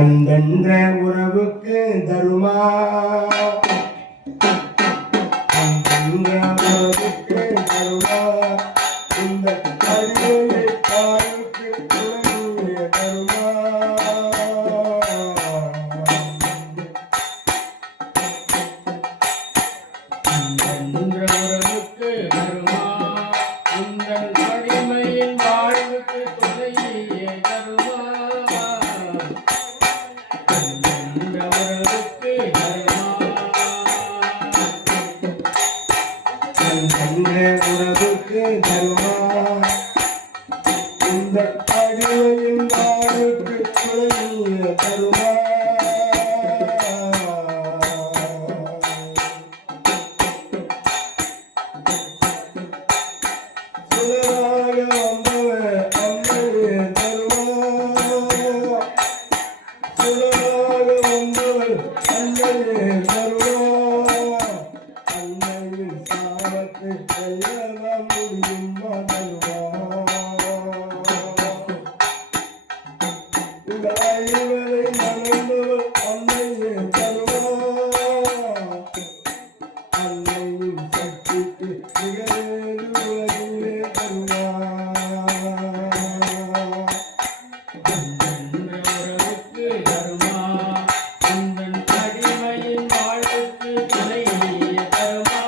அன்பென்ற உறவுக்கு தருமா அன்பென்ற உறவுக்கு தருமா இந்த அறிவை தாய்க்கு துணையே தருமா அன்பென்ற உறவுக்கு தருமா உந்தன் அடிமையின் வாழ்வுக்கு துணையே தருமா உறவுக்கு தருமா இந்த அடிமையின் வாழ்வுக்கு துணையே தருமா சுடராக வந்தவர் அன்னையே தருமா சுடராக வந்தவர் அன்னையே தருமா அன்னையின் சாபத்தை வெல்லவ முடியுமா தருமா உங்கள் ஐவரை மணந்தவர் அன்னையே தருமா அன்னையின் சக்திக்கு நிகழேது உலகிலே தருமா உறவுக்கு தருமா உந்தன் அடிமையின் வாழ்வுக்கு துணையே தருமா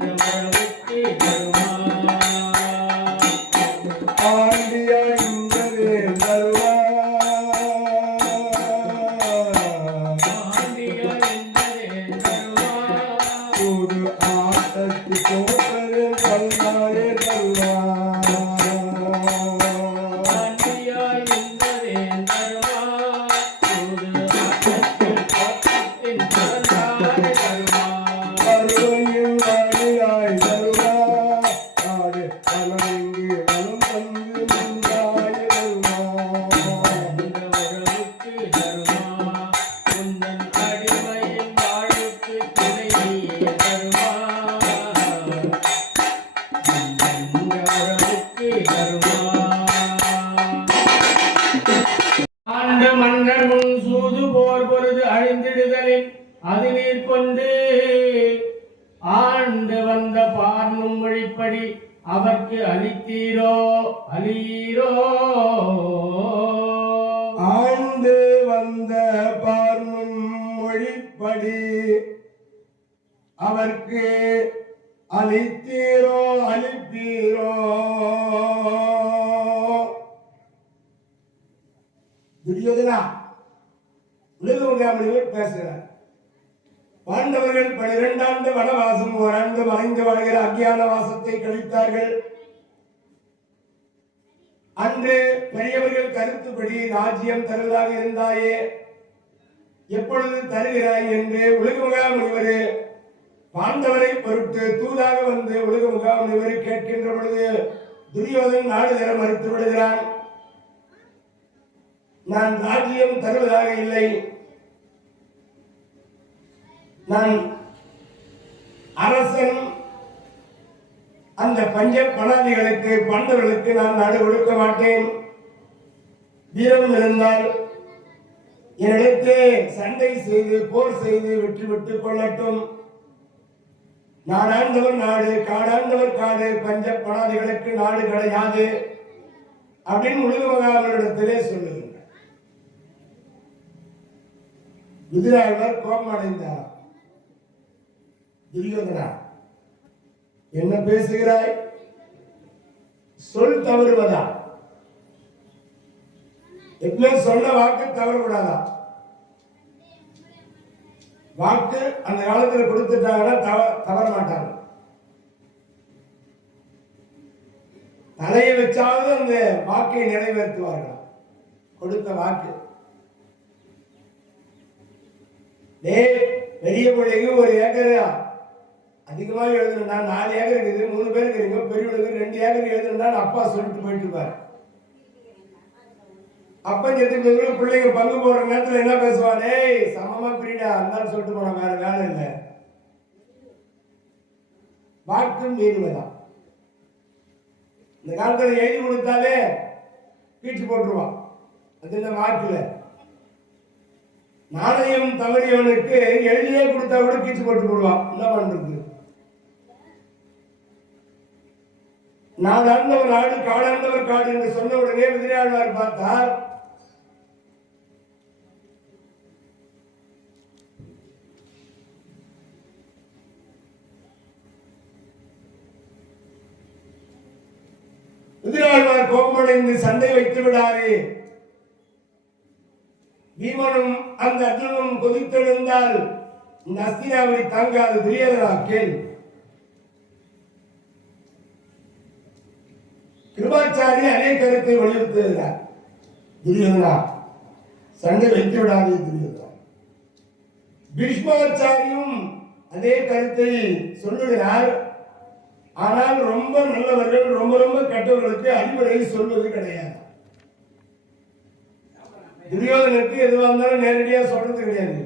உறவுக்கு தருமா ஆண்டியா இந்தவே தருமா ஆண்டியா என்பதே தருமா ஒரு ஆட்டத்து கோப்பரே பல்லாயே தருமா ஆண்டியா என்பதே தருமா ஒரு ஆட்டத்தில் பாட்டத்தின் பிறந்தாய் தருமா அருமையில் வாணியாய் தருமா நாடு பலமெங்கு வலம் தந்து நின்றாய் தருமா உறவுக்கு தருமா உந்தன் அடிமையின் வாழ்வுக்கு துணையே தருமா உறவுக்கு தருமா ஆண்ட மன்னர் முன் சூது போர் பொருது அழிந்திடுதலில் அது நீர் கொண்டு ஆண்டு வந்த பார்னும் மொழிப்படி அவர்க்கு அளித்தீரோ அலீரோ ஆண்டு வந்த பார்முன் மொழிப்படி அவர்க்கு அளித்தீரோ அளிப்பீரோ துரியோதனா உலகமுடிவர் பேசுகிறார். பாண்டவர்கள் 12 ஆண்டு வனவாசம் ஓராண்டு மறைந்து வாழ்கிற அஞ்ஞான வாசத்தை கழித்தார்கள். அன்று பெரியவர்கள் கருத்துப்படி ராஜ்யம் தருவதாக இருந்தாயே, எப்பொழுது தருகிறாய் என்று உலகமுகா முனிவர் பாண்டவரை பொருட்டு தூதாக வந்து உலகமுகா முனிவரை கேட்கின்ற பொழுது துரியோதன் நாடு தர மறுத்து விடுகிறான். நான் ராஜ்யம் தருவதாக இல்லை, நான் அரசன், அந்த பஞ்ச பணாதிகளுக்கு பாண்டவர்களுக்கு நான் நாடு கொடுக்க மாட்டேன். வீரம் இருந்தால் என்னிடத்தே சண்டை செய்து போர் செய்து வெற்றி பெற்றுக் கொள்ளட்டும். நாடாண்டவர் நாடு, காடாண்டவர் காடு, பஞ்ச பணாதிகளுக்கு நாடு கிடையாது அப்படின்னு உலகமகாவிடத்திலே சொல்லுகின்றார். விதுராழ்வார் கோபம் அடைந்தார். துரியோதனா, என்ன பேசுகிறாய்? சொல் தவறுவதா? எப்பவுமே சொன்ன வாக்கு தவறக்கூடாதா? வாக்கு அந்த காலத்துல கொடுத்துட்டாங்கன்னா தவற மாட்டாங்க. தலையை வச்சாவது அந்த வாக்கை நிறைவேற்றுவார்கள். கொடுத்த வாக்கு. பெரிய பிள்ளைக்கு 1 ஏக்கர் அதிகமாக எழுதுனா 4 ஏக்கர் இருக்குது, 3 பேர் இருக்கிறீங்க, பெரியவங்களுக்கு 2 ஏக்கர் எழுதுனா அப்பா சொல்லிட்டு போயிட்டு இருப்பார். அப்பா செத்துக்கு பிள்ளைங்க பங்கு போடுற நேரத்தில் என்ன பேசுவான்? ஏய் சமமா பிரிடா இருந்தாலும் சொல்லிட்டு போன, வேற வேலை இல்லை. வாக்கு மீறுவதான். இந்த காலத்துல எழுதி கொடுத்தாலே பீச்சு போட்டுருவான். அது இந்த வாக்குல நாணயம் தவறியவனுக்கு எழுதியே கொடுத்தா கூட கீச்சு போட்டு போடுவான். என்ன பண்றது? நாடாண்டவர் நாடு காடாண்டவர் காடு என்று சொன்ன உடனே விதிராழ்வார் பார்த்தார். விதிராழ்வார் கோபமடைந்து சண்டை வைத்து விடாதே, பீமனும் அந்த அர்ஜுனனும் கொதித்தெழுந்தால் இந்த அஸ்தினாபுரி தாங்காது, துரியோதனா கேள். கிருபாச்சாரி அதே கருத்தை வலியுறுத்துகிறார். துரியோதனா சண்டை வைத்து விடாதே துரியோதனா. பீஷ்மாச்சாரியும் அதே கருத்தை சொல்லுகிறார். ஆனால் ரொம்ப நல்லவர்கள் ரொம்ப ரொம்ப கெட்டவர்களுக்கு அறிவுரை சொல்வது கிடையாது. துரியோதனுக்கு எதுவாக இருந்தாலும் நேரடியாக சொல்றது கிடையாது.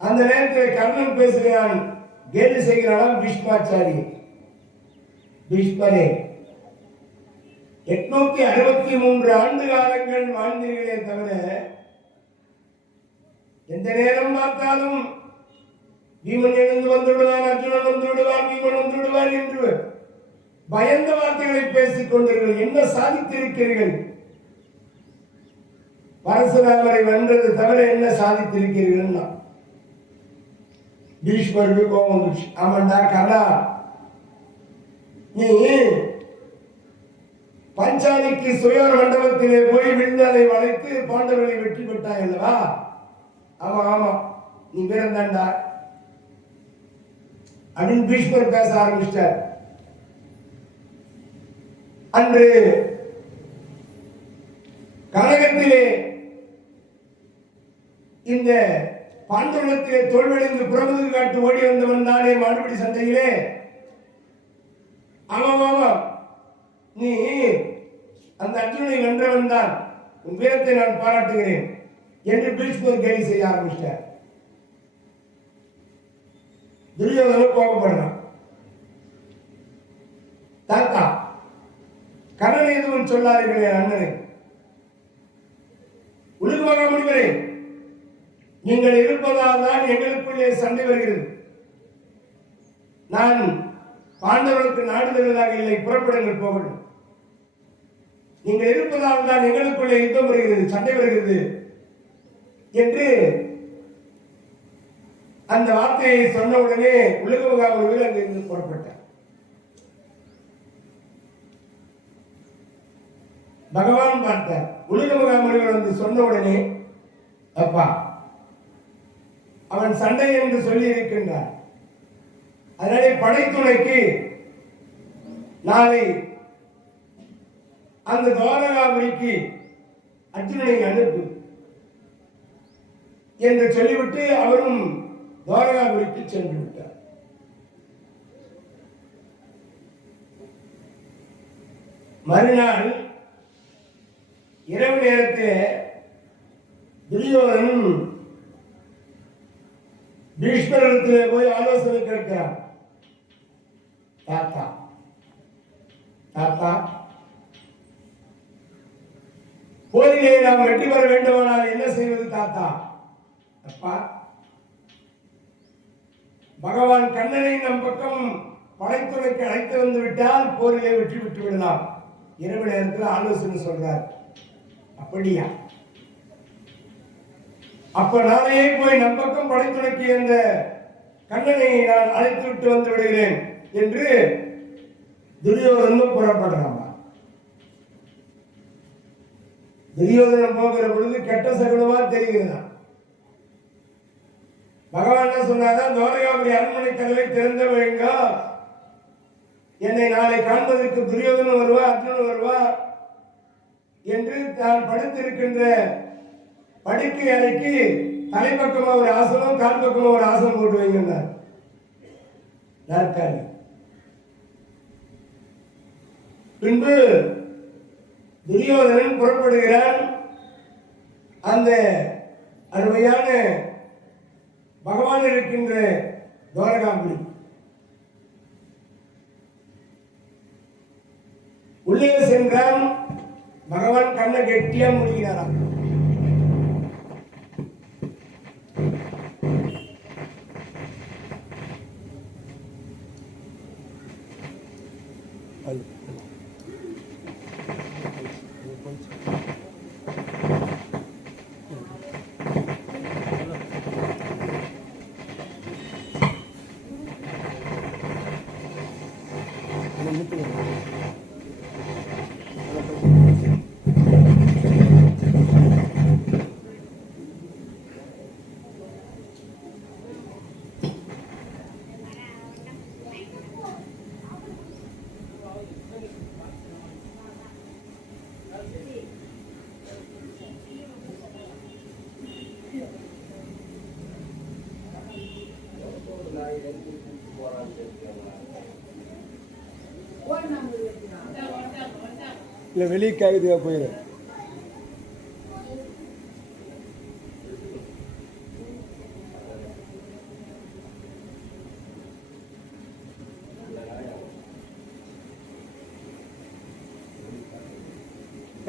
அந்த நேரத்தில் கர்ணன் பேசுகிறான், கேலி செய்கிறான் பீஷ்மாச்சாரி. பீஷ்மரே, 863 ஆண்டு காலங்கள் வாழ்ந்தீர்களே தவிர எந்த நேரம் பார்த்தாலும் பீமன் எழுந்து வந்து விடுவான், அர்ஜுனன் வந்து விடுவான், பீமன் வந்து விடுவான் என்று பயந்த வார்த்தைகளை பேசிக் கொண்டீர்கள். என்ன சாதித்திருக்கிறீர்கள்? பரசுராமரை வென்றது தவிர என்ன சாதித்திருக்கிறீர்கள்? பீஷ்மருக்கு கோபம் வந்துச்சு. ஆமாண்டா கர்ணா, நீ பஞ்சாலிக்கு சுயோர மண்டபத்திலே போய் விழுந்து அதை வளைத்து பாண்டவர்களை வெற்றி பெற்றாய் அல்லவா? ஆமா ஆமா, நீ வீரந்தாண்டா அப்படின்னு பீஷ்மர் பேச ஆரம்பிச்சிட்டார். அன்று கழகத்திலே இந்த பாண்டவனத்திலே தோல்வடைந்து புறமுதுகு காட்டு ஓடி வந்தவன் தானே மாடுபிடி சண்டையிலே. ஆமாம், நீ அந்த அர்ஜுனனை வென்றவன் தான், உன் வீரத்தை நான் பாராட்டுகிறேன் என்று பீஷ்மர் கேலி செய்ய ஆரம்பிச்சார். துரியோதன கோபப்படுறான். தாத்தா, கர்ணனை எதுவும் சொல்லாதீர்களே அண்ணனை. உலகமாக முடிவரே, நீங்கள் இருப்பதால் தான் எங்களுக்குள்ளே சண்டை வருகிறது. நான் பாண்டவர்களுக்கு நாடு தருவதாக இல்லை, புறப்படுங்கள் போகணும். நீங்கள் இருப்பதால் தான் எங்களுக்குள்ளே யுத்தம் வருகிறது, சண்டை வருகிறது என்று அந்த வார்த்தையை சொன்ன உடனே உலகமுகாமல் அங்கிருந்து புறப்பட்டார். பகவான் பார்த்தார். உலகமுகாமல் வந்து சொன்ன உடனே, அப்பா அவன் சண்டை என்று சொல்லி இருக்கின்றான், அதனாலே படைத்துணைக்கு நாளை அந்த துவாரகாபுரிக்கு அர்ஜுனனை அனுப்பு என்று சொல்லிவிட்டு அவரும் துவாரகாபுரிக்கு சென்று விட்டார். மறுநாள் இரவு நேரத்தில் துரியோதனன் பீஷ்மரிடத்திலே போய் ஆலோசனை கேட்கிறான். தாத்தா தாத்தா, போரிலே நாம் வெற்றி பெற வேண்டுமானால் என்ன செய்வது தாத்தா? அப்பா, பகவான் கண்ணனை நம் பக்கம் படைத்துறைக்கு அழைத்து வந்து விட்டால் போரிலே வெற்றி பெற்று விடலாம். இரவு நேரத்தில் ஆலோசனை சொல்றார். அப்படியா? அப்ப நானே போய் நம் பக்கம் படைத்துணைக்கு என்ற கண்ணனை நான் அழைத்து விட்டு வந்து விடுகிறேன் என்று துரியோதனன் புறப்படுறான். துரியோதனன் போகிற பொழுது கெட்ட சகுனமா தெரிகிறதா. பகவான் என்ன சொன்னாதான், துவாரகாபுரி அரண்மனை கதவை திறந்த வைங்க, என்னை நாளை காண்பதற்கு துரியோதனன் வருவா, அர்ஜுனன் வருவா என்று தான் படுத்திருக்கின்ற படுக்கை அறைக்கு தலைப்பக்கமா ஒரு ஆசனம், கால் பக்கமா ஒரு ஆசனம் போட்டு வைங்கின்றார். நாற்காலி. பின்பு துரியோதனன் புறப்படுகிறான். அந்த அருமையான பகவான் இருக்கின்ற துவாரகாபுரி உள்ளே சென்றான். பகவான் கண்ணை கெட்டியா முடிக்கிறாராம். இல்லை வெளியே கேட்குறதுக்காக போயிடு.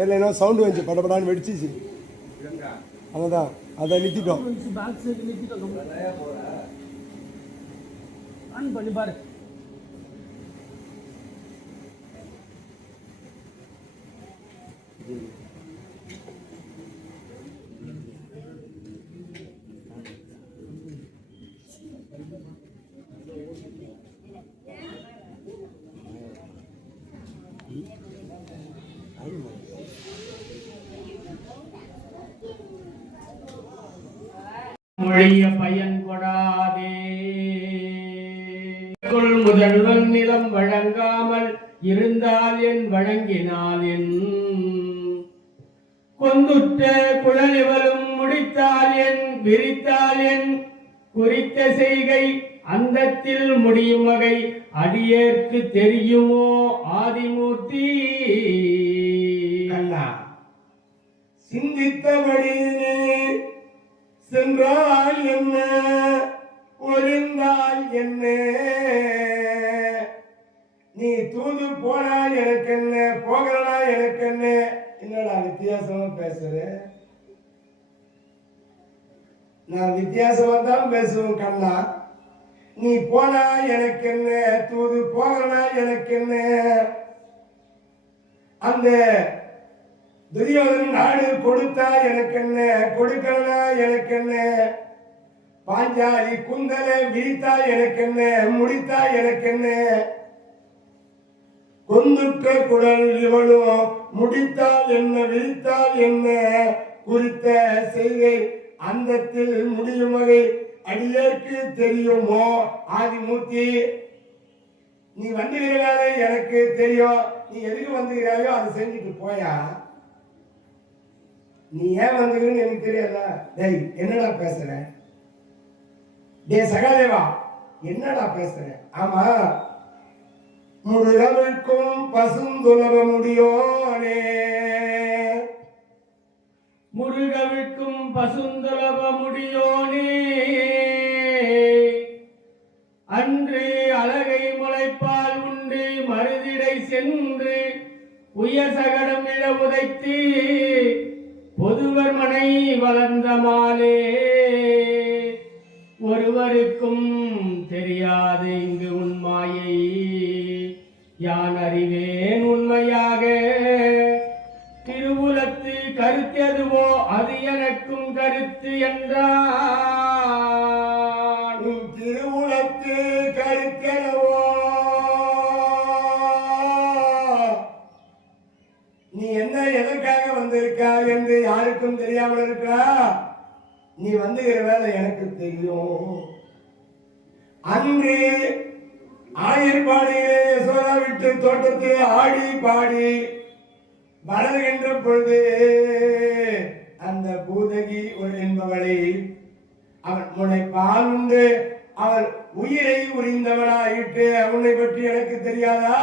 இல்லை என்ன சவுண்டு வந்துச்சு, படப்படான்னு வெடிச்சிச்சு. அதான் அதை நிறுத்திட்டோம். பண்ணி பாரு. மொழிய பயன் கொடாதே முதல்வன் நிலம் வழங்காமல் இருந்தால் என் வழங்கினால் என் கொந்துற்ற குழலிவலும் முடித்தால் என் விரித்தால் என் குறித்த செய்கை அந்தத்தில் முடியும் வகை அடியேற்கு தெரியுமோ ஆதிமூர்த்தி. சிந்தித்தபடி சென்றால் என்ன, ஒழிந்தால் என்ன, நீ தூது போனால் எனக்கு என்ன, போகலனா எனக்கு என்ன. என்னடா வித்தியாசமா பேசுற? நான் வித்தியாசமா தான் பேசுவேன் கண்ணா. நீ போனா எனக்கு என்ன, தூது போகலனா எனக்கு என்ன. அந்த துரியோதனன் நாடு கொடுத்தா எனக்கு என்ன, கொடுக்கலனா எனக்கு என்ன. பாஞ்சாலி குந்தலை விரித்தா எனக்கு என்ன, முடித்தா எனக்கு என்ன. கொந்துற்ற குடல் இவளும் முடித்தால் என்ன, விரித்தால் என்ன, குறித்த செய்கை அந்தத்தில் முடியும் வகை அடியேற்கு தெரியுமோ ஆதிமூர்த்தி. நீ வந்துகிறாரே எனக்கு தெரியும், நீ எதுக்கு வந்துகிறாயோ அதை செஞ்சுட்டு போயா. நீ ஏன் வந்துக்கிறன்னு எனக்கு தெரியாதா? டேய் என்னடா பேசுற? டே சகாதேவா என்னடா பேசுற? ஆமா, முருகனுக்கும் பசுந்துலக முடியோனே, முருகவிற்கும் பசுந்துலக முடியோனே. அன்று அழகை முளைப்பால் உண்டு மருதிடை சென்று உயசகடம் இழ உதைத்து பொதுவர் மனை வளர்ந்த மாலே. ஒருவருக்கும் தெரியாது இங்கு உண்மையை, யான் அறிவேன் உண்மையாக. திருவுலத்து கருத்தெதுவோ அது எனக்கும் கருத்து என்றான். திருவுலத்து கருத்தெதுவோ நீ என்ன எதற்காக வந்திருக்கா என்று யாருக்கும் தெரியாமல் இருக்கா. நீ வந்துகிற வேலை எனக்கு தெரியும். அன்று ஆயர்பாடியிலே யசோதா விட்டு தோட்டத்தில் ஆடி பாடி வளர்கின்ற பொழுது அந்த பூதகி ஒரு என்பவளை அவன் முனை பால் உண்டு அவள் உயிரை உரிந்தவனாயிட்டு அவனை பற்றி எனக்கு தெரியாதா.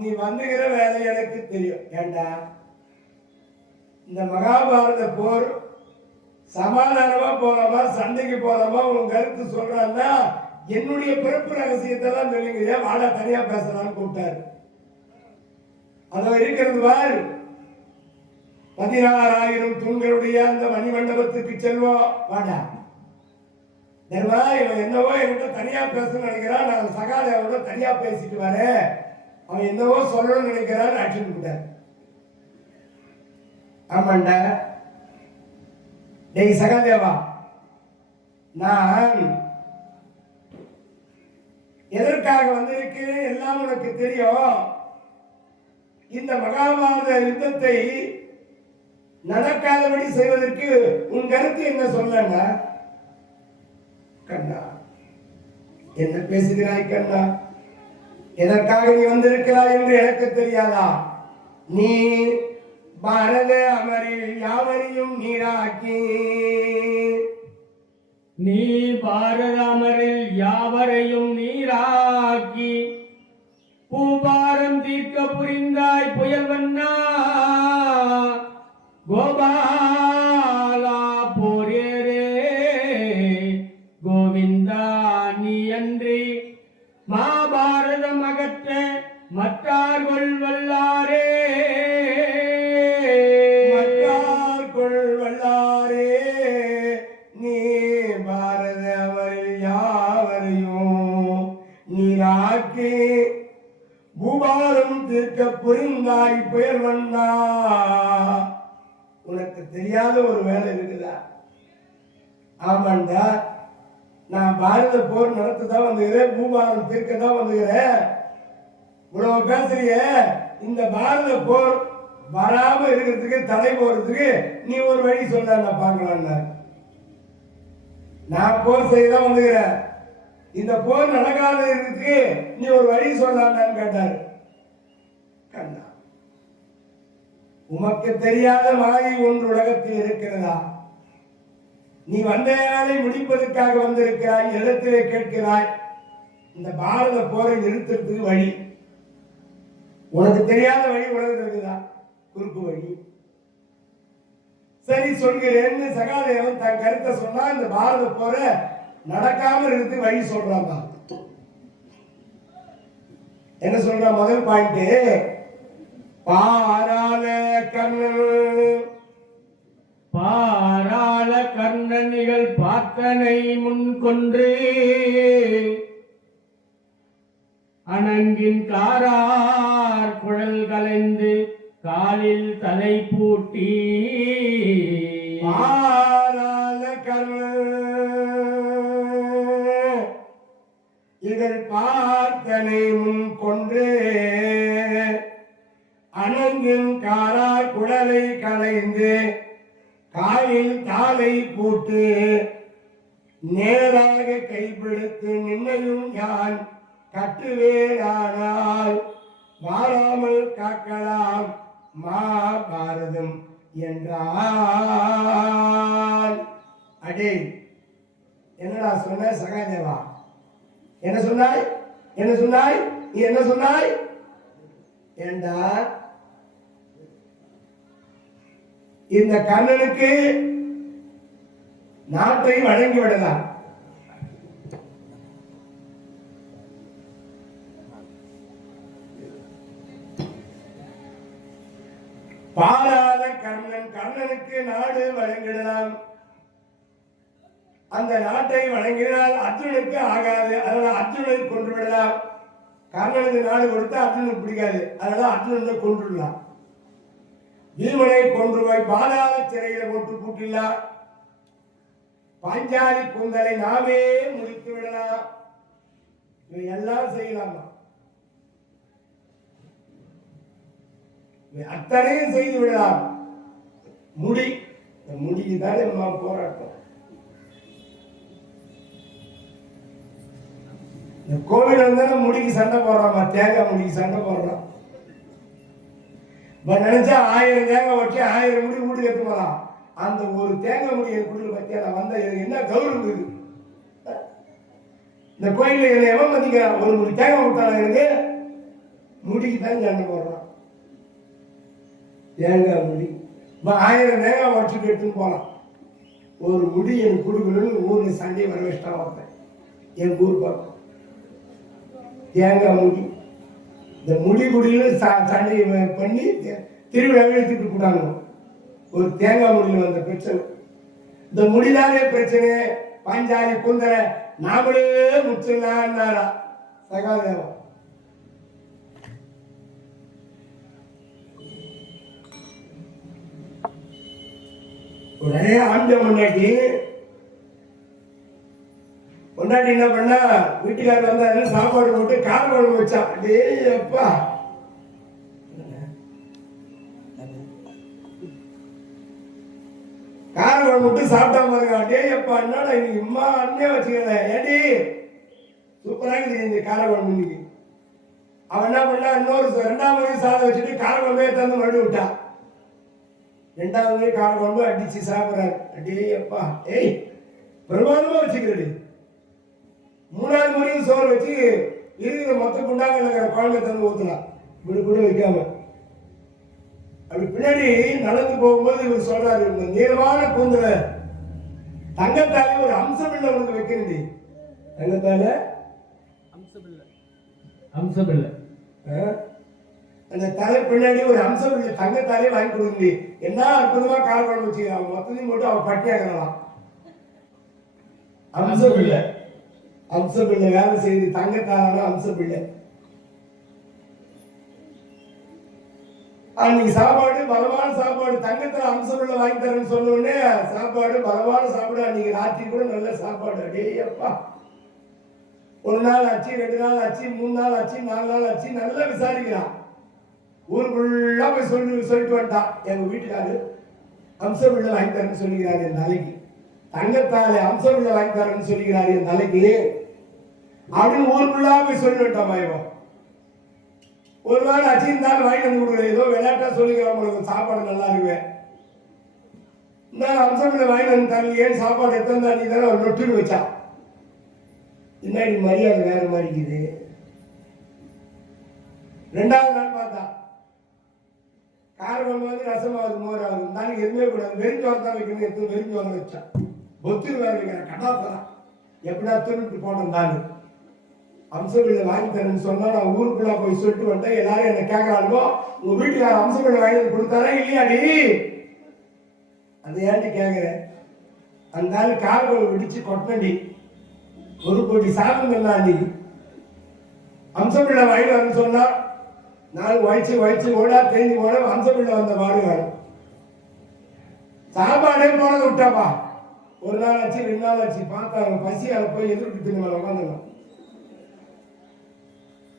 நீ வந்துகிற வேலை எனக்கு தெரியும். ஏண்டா இந்த மகாபாரத போர் சமாதானமா போலாமா சண்டைக்கு போலாமா உன் கருத்து சொல்றான்னா என்னுடைய பிறப்பு ரகசியத்தை தான் சொல்லுங்க. வாடா தனியா பேசலாம்னு கூப்பிட்டாரு. அதோ இருக்கிறது பார் 16,000 தூண்களுடைய அந்த மணிமண்டபத்துக்கு செல்வோம். வாடா தர்மா, இவன் என்னவோ என்கிட்ட தனியா பேசணும்னு நினைக்கிறான். நான் சகாதேவோட தனியா பேசிட்டு வரேன், அவன் என்னவோ சொல்லணும்னு நினைக்கிறான்னு அடிச்சுட்டு விட்டார். ஆமாண்டா, டேய் சகாதேவா, நான் எதற்காக வந்திருக்கிறேன் எல்லாம் உனக்கு தெரியும். இந்த மகாபாரத யுத்தத்தை நடக்காதபடி செய்வதற்கு உன் கருத்து என்ன சொல்லங்க? கண்ணா, என்ன பேசுகிறாய் கண்ணா? எதற்காக நீ வந்திருக்கிறாய் என்று எனக்கு தெரியாதா? நீ பாரத அமரில் யாவரையும் நீராக்கி, நீ பாரத அமரில் யாவரையும் நீராக்கி, பூபாரம் தீர்க்க புரிந்தாய் புயல்வண்ணா. கோபாலா போரேரே கோவிந்தா, நீ அன்றி மாபாரதம் அகற்ற மற்றார்கள் வல்லாரே. மற்றார்கள் வல்லாரே, நீ பாரத அமரில் யாவரையும் நீராக்கி, பூபாரம் தீர்க்க புரிந்தாய் புயல்வண்ணா. உனக்கு தெரியாத ஒரு வேலை இருக்குதா? ஆமாண்டா, நான் பாரத போர் நடத்ததான் வந்துகிறேன், பூபாரம் தீர்க்க தான் வந்துகிறேன். இவ்வளவு பேசுறிய, இந்த பாரத போர் வராம இருக்கிறதுக்கு தடை போறதுக்கு நீ ஒரு வழி சொல்ல நான் பார்க்கலாம்னா. நான் போர் செய்யதான் வந்துகிறேன், இந்த போர் நடக்காத இருக்கிறதுக்கு நீ ஒரு வழி சொல்லலான்னு கேட்டாரு. கண்ணா, உமக்கு தெரியாத மாயை ஒன்று உலகத்தில் இருக்கிறதா? நீ வந்த நாளை முடிப்பதற்காக வந்திருக்கிறாய், இடத்திலே கேட்கிறாய் இந்த பாரத போரை நிறுத்துறதுக்கு வழி. உனக்கு தெரியாத வழி உலகத்தில் இருக்குதா? குறுக்கு வழி. சரி சொல்கிறேன்னு சகாதேவன் தன் கருத்தை சொன்னா, இந்த பாரத போரை நடக்காம இருக்கு வழி சொல்றாங்க. என்ன சொல்ற? முதல் பாயிண்ட், பாராள கர்ணன். பாராள கர்ணனிகள் பார்த்தனை முன் கொன்று, அணங்கின் காரார் குழல் கலைந்து காலில் தலை பூட்டி. பாராள கர்ணன் இதில் பார்த்தனை முன் கொன்று, அணங்கின் காரார் குழலை கலைந்து காலில் தாளை போட்டு, நேராக கைப்பிடித்து நின்னையும் யான் கட்டுவேனானால் வாராமல் காக்கலாம் மாபாரதம் என்றான். அடே, என்னடா சொன்ன சகாதேவா? என்ன சொன்னாய்? என்ன சொன்னாய்? நீ என்ன சொன்னாய்? ஏண்டா, இந்த கர்ணனுக்கு நாட்டை வழங்கி விடலாம். பாராத கர்ணன், கர்ணனுக்கு நாடு வழங்கிடலாம். அந்த நாட்டை வழங்கினால் அர்ஜுனுக்கு ஆகாது, அதனால அர்ஜுனை கொன்று விடலாம். கர்ணனுக்கு நாடு கொடுத்தா அர்ஜுனுக்கு பிடிக்காது, அதனால அர்ஜுனனை கொன்றுடலாம். பீமனை கொன்று போய் பாதாள சிறையில போட்டு பூட்டிடலாம். பாஞ்சாலி கூந்தலை நாமே முடித்து விடலாம். எல்லாம் செய்யலாமா? அத்தனையும் செய்து விடலாம். முடி, இந்த முடிக்கு தானே நம்ம போராட்டம். இந்த கோவில் வந்து முடிக்கு சண்டை போடுறோமா? தேங்காய் முடிக்கு சண்டை போடுறோம். நினைச்சா 1000 தேங்காய் வச்சு 1000 முடி வீட்டுக்கு எடுத்து போகலாம். அந்த ஒரு தேங்காய் முடி என் குடியில் பத்தியா நான் வந்த என்ன கௌரவம் இருக்குது? இந்த கோயிலில் என்னை எவன் மதிக்கிறான்? ஒரு முடி தேங்காய் விட்டான எனக்கு முடிக்கு தான் சண்டை போடுறான். தேங்காய் முடி 1000 தேங்காய் வச்சுட்டு எடுத்துன்னு போகலாம். ஒரு முடி எனக்கு கொடுக்கணும்னு ஊரில் சண்டையை வர வச்சுட்டா வைப்பேன். என் ஊர் பக்கம் தேங்காய் முடி, இந்த முடி குடியில் சண்டை பண்ணி திருவிழாவை எடுத்துட்டு போட்டாங்க. ஒரு தேங்காய் முடியில் வந்த பிரச்சனை. இந்த முடிதானே பிரச்சனை. பாஞ்சாலி குந்தர நாமளே முடிச்சிடலான்னாரா சகாதேவன். உடனே ஆண்ட பொண்டாட்டி என்ன பண்ணா, வீட்டுக்காரர் வந்தாரு, சாப்பாடு போட்டு கார குழம்பு வச்சான். அடே அப்பா, கார குழம்பு விட்டு சாப்பிட்டா பாருங்க. அடே அப்பா, என்னடா இன்னைக்கு அம்மா அண்ணே வச்சுக்கல, ஏடி சூப்பராக இருக்குது இந்த கார குழம்பு இன்னைக்கு. அவன் என்ன பண்ணா, இன்னொரு ரெண்டாவது சாதம் வச்சுட்டு கார குழம்பே தந்து மறுபடியும் விட்டான். ரெண்டாவது கார குழம்பு அடிச்சு சாப்பிட்றாரு. அடே அப்பா, ஏய் பிரமாதமா வச்சுக்கிறது. மூணாவது முறையும் சோறு வச்சு இருக்கிற மொத்த குண்டாங்க இருக்கிற குழம்பை தந்து ஊற்றலாம், இப்படி கூட வைக்காம. அப்படி பின்னாடி நடந்து போகும்போது இவர் சொல்றாரு, இந்த நீளமான கூந்தல தங்கத்தாலே ஒரு அம்சபில்லை உனக்கு வைக்கணும். தங்கத்தால அம்சபில்லை அந்த தலை பின்னாடி ஒரு அம்சபில்லை தங்கத்தாலே வாங்கி கொடுங்க. என்ன அற்புதமா கார குழம்பு வச்சு அவன் மொத்தத்தையும் போட்டு அவன் பட்டியாக்கலாம். அம்சபில்லை அம்சபில்லை வேலை செய்து தங்கத்தாலான அம்சபில்லை. அன்னைக்கு சாப்பாடு பலமான சாப்பாடு, தங்கத்துல அம்சபில்லை வாங்கி தரேன்னு சொன்ன உடனே சாப்பாடு பலமான சாப்பாடு. அன்னைக்கு ராத்திரி கூட நல்ல சாப்பாடு. அடே அப்பா, ஒரு நாள் ஆச்சு, 2 நாள் ஆச்சு, 3 நாள் ஆச்சு, 4 நாள் ஆச்சு, நல்லா விசாரிக்கிறான். ஊருக்குள்ளா போய் சொல்லிட்டு வந்துட்டான், எங்க வீட்டுக்காரு அம்சபில்லை வாங்கி தரேன்னு சொல்லிக்கிறாரு என் தலைக்கு, தங்கத்தாலே அம்சபில்லை வாங்கி தரேன்னு சொல்லிக்கிறாரு என் தலைக்கு அப்படின்னு ஊருக்குள்ளா போய் சொல்லி வந்துட்டான் இவன். ஒரு நாள் ஆச்சு, இருந்தாலும் வாங்கி வந்து கொடுக்குற, ஏதோ விளையாட்டா சொல்லிக்கிறான் உங்களுக்கு, சாப்பாடு நல்லா இருக்குவேன். இந்த அம்சபில்லை வாங்கி வந்து தரல, ஏன் சாப்பாடு எத்தனை நீ தானே ஒரு நொட்டுன்னு வச்சான். பின்னாடி மரியாதை வேற மாதிரி இருக்குது. 2வது நாள் பார்த்தா காரகம் வந்து ரசமாவது மோராவது, நாளைக்கு எதுவுமே கூடாது, வெறிஞ்சோரம் தான் வைக்கணும். எடுத்து வெறிஞ்சோரம் வச்சான். பொத்து வேற வைக்கிறேன், கடாப்பதான் எப்படியா திருட்டு போனேன். அம்சபில்லை வாங்கி தரேன்னு சொன்னா நான் ஊருக்குள்ள போய் சொல்லிட்டு வந்தேன். எல்லாரும் என்ன கேட்கறாங்களோ, உங்க வீட்டுக்கார அம்சபில்லை வாங்கி வந்து கொடுத்தாரா இல்லையாடி, அது ஏன்ட்டு கேட்குறேன். அந்த ஆள் காரகம் விடிச்சு கொட்டண்டி ஒரு கோடி சாதம் தான் அன்னைக்கு. அம்சபில்லை வாங்கி வரேன்னு சொன்னா நான் வயிற்று ஓடா தேங்கி போட அம்சபில்லை வந்த பாடுவாரு. சாப்பாடே போனது விட்டாப்பா. ஒரு நாள் ஆச்சு, 2 நாள் ஆச்சு, பார்த்தாங்க பசியால போய் எதிர்ப்பு திருமணம் உட்காந்துடும்.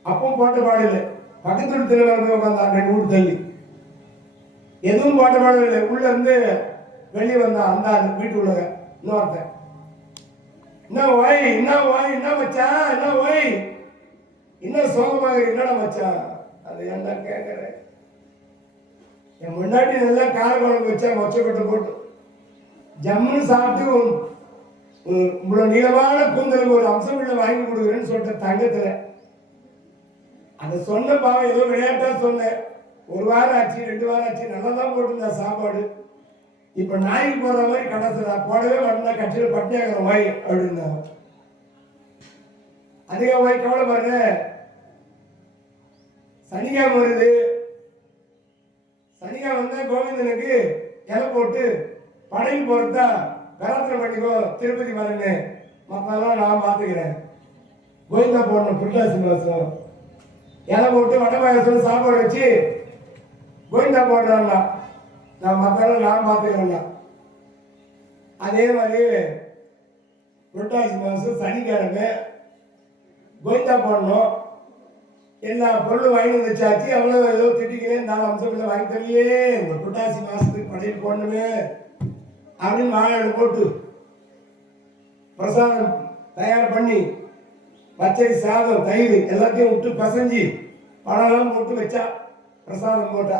அப்பவும் போட்ட பாடல, பக்கத்து திருமணம் உட்காந்தான் 2 வீடு தள்ளி, எதுவும் போட்ட பாடல. உள்ள இருந்து வெளியே வந்தான் அந்த வீட்டு உள்ள இன்னொருத்தன். என்ன ஓய், என்ன ஓய், என்ன மச்சான், என்ன ஓய், இன்னும் சோகமாக என்னடா மச்சான், அது என்ன கேட்கறேன். என் முன்னாடி நல்லா கார குழம்பு வச்சா மொச்சக்கொட்டை போட்டு ஜம்முன்னு சாப்பிட்டு இவ்வளவு நீளமான கூந்தலுக்கு ஒரு அம்சபில்லை வாங்கி கொடுக்குறேன்னு சொல்லிட்ட தங்கத்துல. அதை சொன்ன பாவம் ஏதோ விளையாட்டா சொன்னேன். 1 வாரம் ஆச்சு, 2 வாரம் ஆச்சு, நல்லா தான் போட்டுருந்தா சாப்பாடு. இப்ப நாய்க்கு போடுற மாதிரி கடைசிடா போடவே மாட்டேன்னா கட்சியில் பட்டியாகிற வாய் அப்படின்னா. அதிக வாய் கவலை பாருங்க. சனிக்கிழமை வருது, சனிக்கிழமை வந்தா கோவிந்தனுக்கு இலை போட்டு படையில் போறதா கராத்திரம் பண்ணிக்கோ, திருப்பதி வரேன்னு. மற்றெல்லாம் நான் பார்த்துக்கிறேன். கோவிந்தா போடணும், புரட்டாசி மாசம் இலை போட்டு வடை பாயசம் சாப்பாடு வச்சு கோவிந்தா போடுறான்னா, நான் மற்றெல்லாம் நான் பார்த்துக்கிறேன்னா. அதே மாதிரி புரட்டாசி மாசம் சனிக்கிழமை கோவிந்தா போடணும். எல்லா பொருளும் வாங்கி வச்சாச்சு. அவ்வளோ ஏதோ திட்டிக்கிறேன், நான் அம்சபில்லை வாங்கி தரலையே, இந்த புரட்டாசி மாசத்துக்கு படையில் போடணுமே அப்படின்னு வாழை போட்டு பிரசாதம் தயார் பண்ணி பச்சை சாதம் தயிர் எல்லாத்தையும் விட்டு பசைஞ்சு பழம்லாம் போட்டு வச்சா பிரசாதம் போட்டா.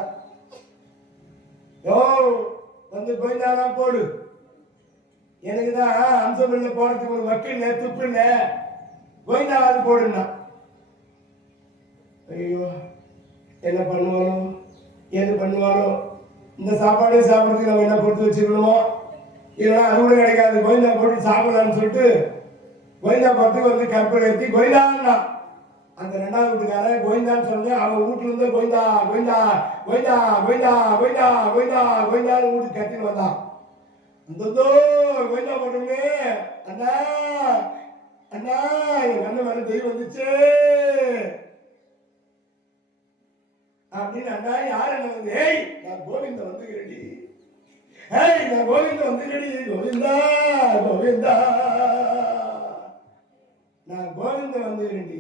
யோ வந்து கோயிந்தாலாம் போடு, எனக்கு தான் அம்சபில்லை போடுறதுக்கு ஒரு வக்கீல் துப்பு இல்லை, கோயிந்தாவது போடுன்னா. ஐயோ என்ன பண்ணுவானோ ஏது பண்ணுவானோ, இந்த சாப்பாடே சாப்பிட்றதுக்கு நம்ம என்ன கொடுத்து வச்சுக்கணுமோ, இல்லைன்னா அது கூட கிடைக்காது, கோயிந்தா போட்டு சாப்பிடலான்னு சொல்லிட்டு கோயிந்தா போகிறதுக்கு வந்து கற்பனை ஏற்றி கோயிந்தான்னா அந்த ரெண்டாவது வீட்டுக்காரன் கோவிந்தான்னு சொன்னேன். அவன் வீட்டுல இருந்து கோவிந்தா கோவிந்தா கோவிந்தா கோவிந்தா கோவிந்தா கோவிந்தா கோவிந்தான்னு வீட்டுக்கு கத்தின்னு வந்தான். அந்த கோவிந்தா போட்டோம்னே, அண்ணா அண்ணா எங்க அண்ணன் மேல தெய்வம் வந்துச்சு அப்படின்னு. அண்ணா யார் என்ன வந்து? ஏய் நான் கோவிந்தா வந்துக்கிறேன்டி, ஏய் நான் கோவிந்தா வந்துக்கிறேன்டி, கோவிந்தா கோவிந்தா நான் கோவிந்தா வந்துக்கிறேன்டி.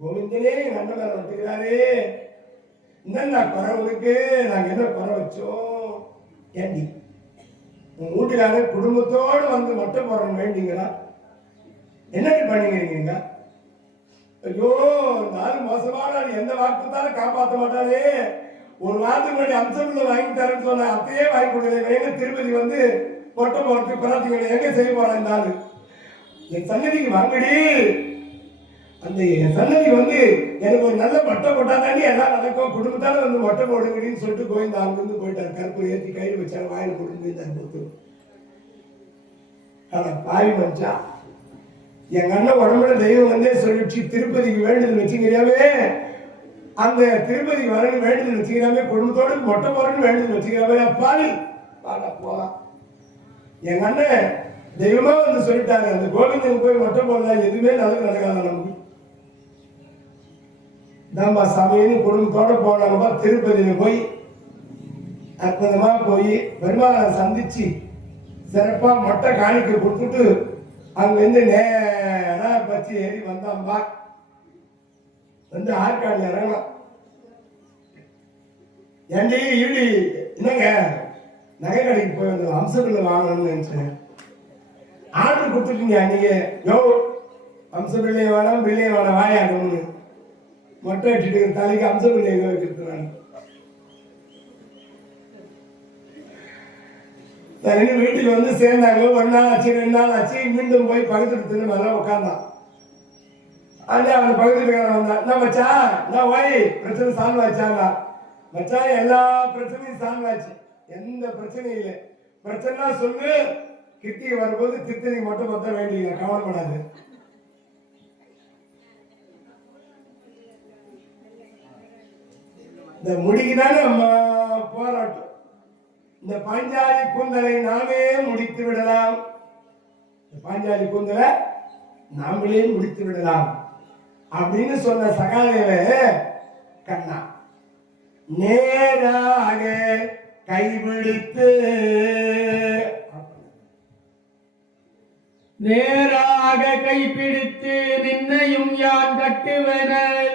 கோவிந்தனே எங்க அண்ணன் மேல வந்துக்கிறாரு, என்ன குறவுக்கு நாங்க என்ன குறை வச்சோம்? ஏண்டி உங்க வீட்டுக்கார குடும்பத்தோடு வந்து மொட்டை போடுறோம் வேண்டிங்களா? என்னடி பண்ணிக்கிறீங்க? ஐயோ 4 மோசமான எந்த வாக்குத்தாலும் காப்பாற்ற மாட்டானே. ஒரு வாரத்துக்கு முன்னாடி அம்சத்துல வாங்கி தரேன்னு சொன்ன அத்தையே வாங்கி கொடுக்கல. எங்க திருப்பதி வந்து மொட்டை போறதுக்கு பிரார்த்திக்கணும், எங்க செய்ய போறேன்? இந்த ஆளு என் சன்னதிக்கு வாங்கடி, அந்த என் சன்னதிக்கு வந்து எனக்கு ஒரு நல்ல மொட்டை போட்டாதாண்டி எல்லாம் நடக்கும், குடும்பத்தால வந்து மொட்டை போடுங்கன்னு சொல்லிட்டு கோவிந்தா அங்கிருந்து போயிட்டாரு. கருப்பு ஏற்றி கையில் வச்சாங்க, வாயில் கொண்டு போயிருந்தாரு பொத்து. ஆனா பாவி மச்சா, எங்க அண்ணன் உடம்புல தெய்வம் வந்தே சொல்லிச்சு திருப்பதிக்கு வேண்டுதல் வச்சுக்கிறாமே, அந்த திருப்பதிக்கு வரணும் வேண்டுதல் வச்சுக்கிறாமே, குடும்பத்தோடு மொட்டை போறன்னு வேண்டுதல் வச்சுக்கிறாமே. பாவி வாடா போலாம். எங்க அண்ணன் தெய்வமா வந்து சொல்லிட்டாரு, அந்த கோவிந்தனுக்கு போய் மொட்டை போடலாம், எதுவுமே நல்லது நடக்காத நமக்கு. நம்ம சமையல் குடும்பத்தோட போனாங்கப்பா திருப்பதியில போய் அற்புதமா போய் பெருமாளை சந்திச்சு சிறப்பா மொட்டை காணிக்கை கொடுத்துட்டு அங்கிருந்து நேரா பச்சு ஏறி வந்தாம்பா. வந்து ஆற்காடுல இறங்கலாம். ஏண்டி ஈடி என்னங்க நகை கடைக்கு போய் வந்து அம்சபிள்ளை வாங்கணும்னு நினைச்சேன். ஆர்டர் கொடுத்துட்டீங்க நீங்க, யோ அம்சபிள்ளைய வேணாம் பிள்ளைய வேணாம் வாயாடணும்னு மொட்டை அடிச்சுட்டு தலைக்கு அம்சபிள்ளை எங்க வைக்கிறான். வீட்டுக்கு வந்து சேர்ந்தாங்க. 1 நாள் ஆச்சு 2 நாள் ஆச்சு. மீண்டும் போய் பக்கத்து தின்னு மேல உட்கார்ந்தான். அந்த அவன் பக்கத்துல வந்தான். என்ன மச்சா என்ன ஓய் பிரச்சனை சால்வ் ஆச்சாங்களா? மச்சா எல்லா பிரச்சனையும் சால்வ் ஆச்சு, எந்த பிரச்சனையும் இல்லை. பிரச்சனை சொல்லு, கிட்டி வரும்போது திருத்தணி மட்டும் மொத்த வேண்டிய கவலைப்படாது. இந்த முடிக்குதானே நம்ம போராட்டம். இந்த பாஞ்சாலி கூந்தலை நாமே முடித்து விடலாம், பாஞ்சாலி கூந்தலை நாமளே முடித்து விடலாம் அப்படின்னு சொன்ன சகாதேவ கண்ணா நேராக கைபிடித்து நேராக கைப்பிடித்து நின்னையும் யான் கட்டுவனல்,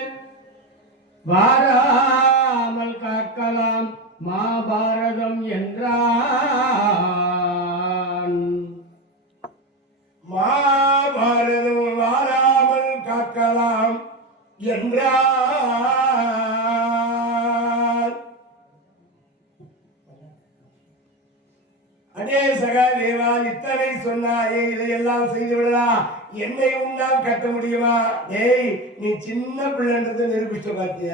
வாராமல் காக்கலாம் மாபாரதம் என்றான். மாபாரதம் வாராமல் காக்கலாம் என்றான். அடே சகாதேவா, இத்தனை சொன்னாயே, இதையெல்லாம் செய்து விடலாம், என்னை உன்னால் கட்ட முடியுமா? ஏய் நீ சின்ன பிள்ளைன்றதை நிரூபிச்சு பார்த்திய.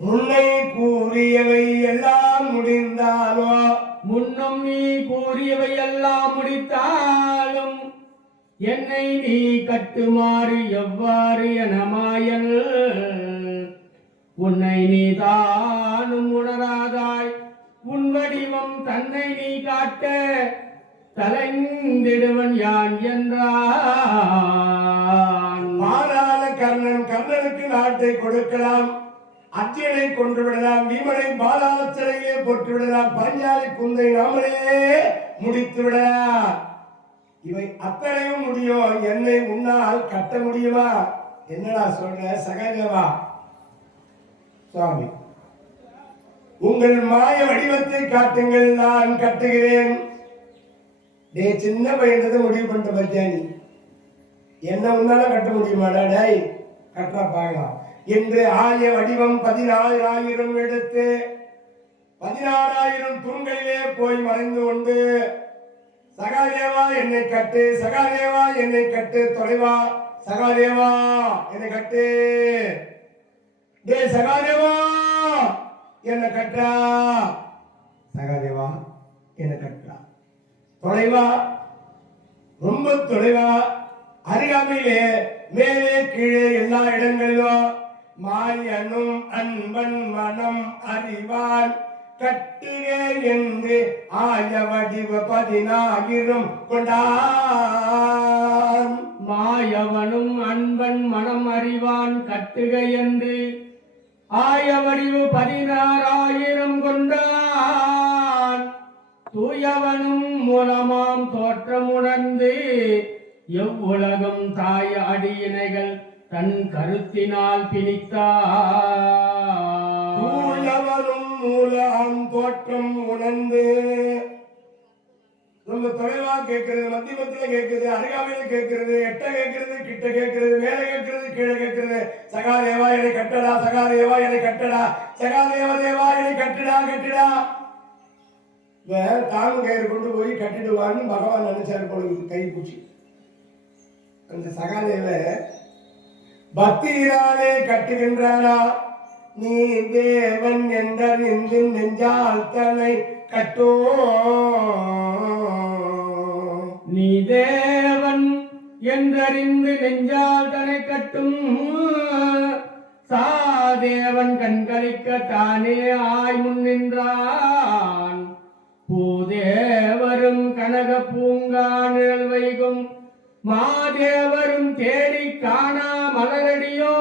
முன்னை கூறியவை எல்லாம் முடிந்தாலோ, முன்னும் நீ கூறியவை எல்லாம் முடித்தாலும் என்னை நீ கட்டுமாறு எவ்வாறு என மாயல்? உன்னை நீ தானும் உணராதாய், உன் வடிவம் தன்னை நீ காட்ட தலைந்திடுவன் யான் என்றான். மாறான கர்ணன், கர்ணனுக்கு நாட்டை கொடுக்கலாம், அர்ஜுனை கொன்று விடலாம், பீமனை பாலால சிறையிலே போட்டு விடலாம், பாஞ்சாலி குந்தை நாமளே முடித்து விடலாம். இவை அத்தனையும் முடியும், என்னை உன்னால் கட்ட முடியுமா? என்னடா சொல்ற சகஜமா? சுவாமி உங்கள் மாய வடிவத்தை காட்டுங்கள், நான் கட்டுகிறேன். டே சின்ன பையன்றது முடிவு பண்ணிட்ட பத்தியானி, என்ன உன்னால கட்ட முடியுமாடா? டேய் கட்டா பார்க்கலாம் என்று ஆய வடிவம் 16,000 எடுத்து 16,000 தூண்களிலே போய் மறைந்து கொண்டு, சகாதேவா என்னை கட்டு, சகாதேவா என்னை கட்டு, தொலைவா சகாதேவா என்னை கட்டு, டே சகாதேவா என்னை கட்டா, சகாதேவா என்னை கட்டா, தொலைவா ரொம்ப தொலைவா அருகாமையிலே மேலே கீழே எல்லா இடங்களிலும் மாயனும் அன்பன் மனம் அறிவான் கட்டுக என்று ஆய வடிவ 10000 கொண்டான். மாயவனும் அன்பன் மனம் அறிவான் கட்டுக என்று ஆய வடிவு 16000 கொண்டான். தூயவனும் மூலமாம் தோற்றமுணர்ந்து எவ்வுலகம் தாய அடியினைகள் தன் கருத்தினால் பிணித்தான். தூயவனும் மூலம் தோற்றம் உணர்ந்து ரொம்ப தொலைவா கேட்கிறது, மத்தியமத்துல கேட்கிறது, அருகாமையில கேட்கிறது, எட்ட கேட்கிறது, கிட்ட கேட்கிறது, மேல கேட்கிறது, கீழே கேட்கிறது. சகாதேவா என்னை கட்டடா, சகாதேவா என்னை கட்டடா, சகாதேவ தேவா என்னை கட்டுடா கட்டுடா. தாங்கு கயிறு கொண்டு போய் கட்டிடுவான்னு பகவான் நினைச்சாரு போடுது கை பூச்சி. அந்த சகாதேவ பக்தியினாலே கட்டுகின்றானா. நீ தேவன் என்றறிந்து நெஞ்சால் தன்னை கட்டோ. நீ தேவன் என்றறிந்து நெஞ்சால் தன்னை கட்டும். சாதேவன் கண்களிக்க தானே ஆய் முன் நின்றான். பூதேவரும் கனக பூங்கா நிழல் வைகும் மாதேவரும் தேடி காணா மலரடியோ.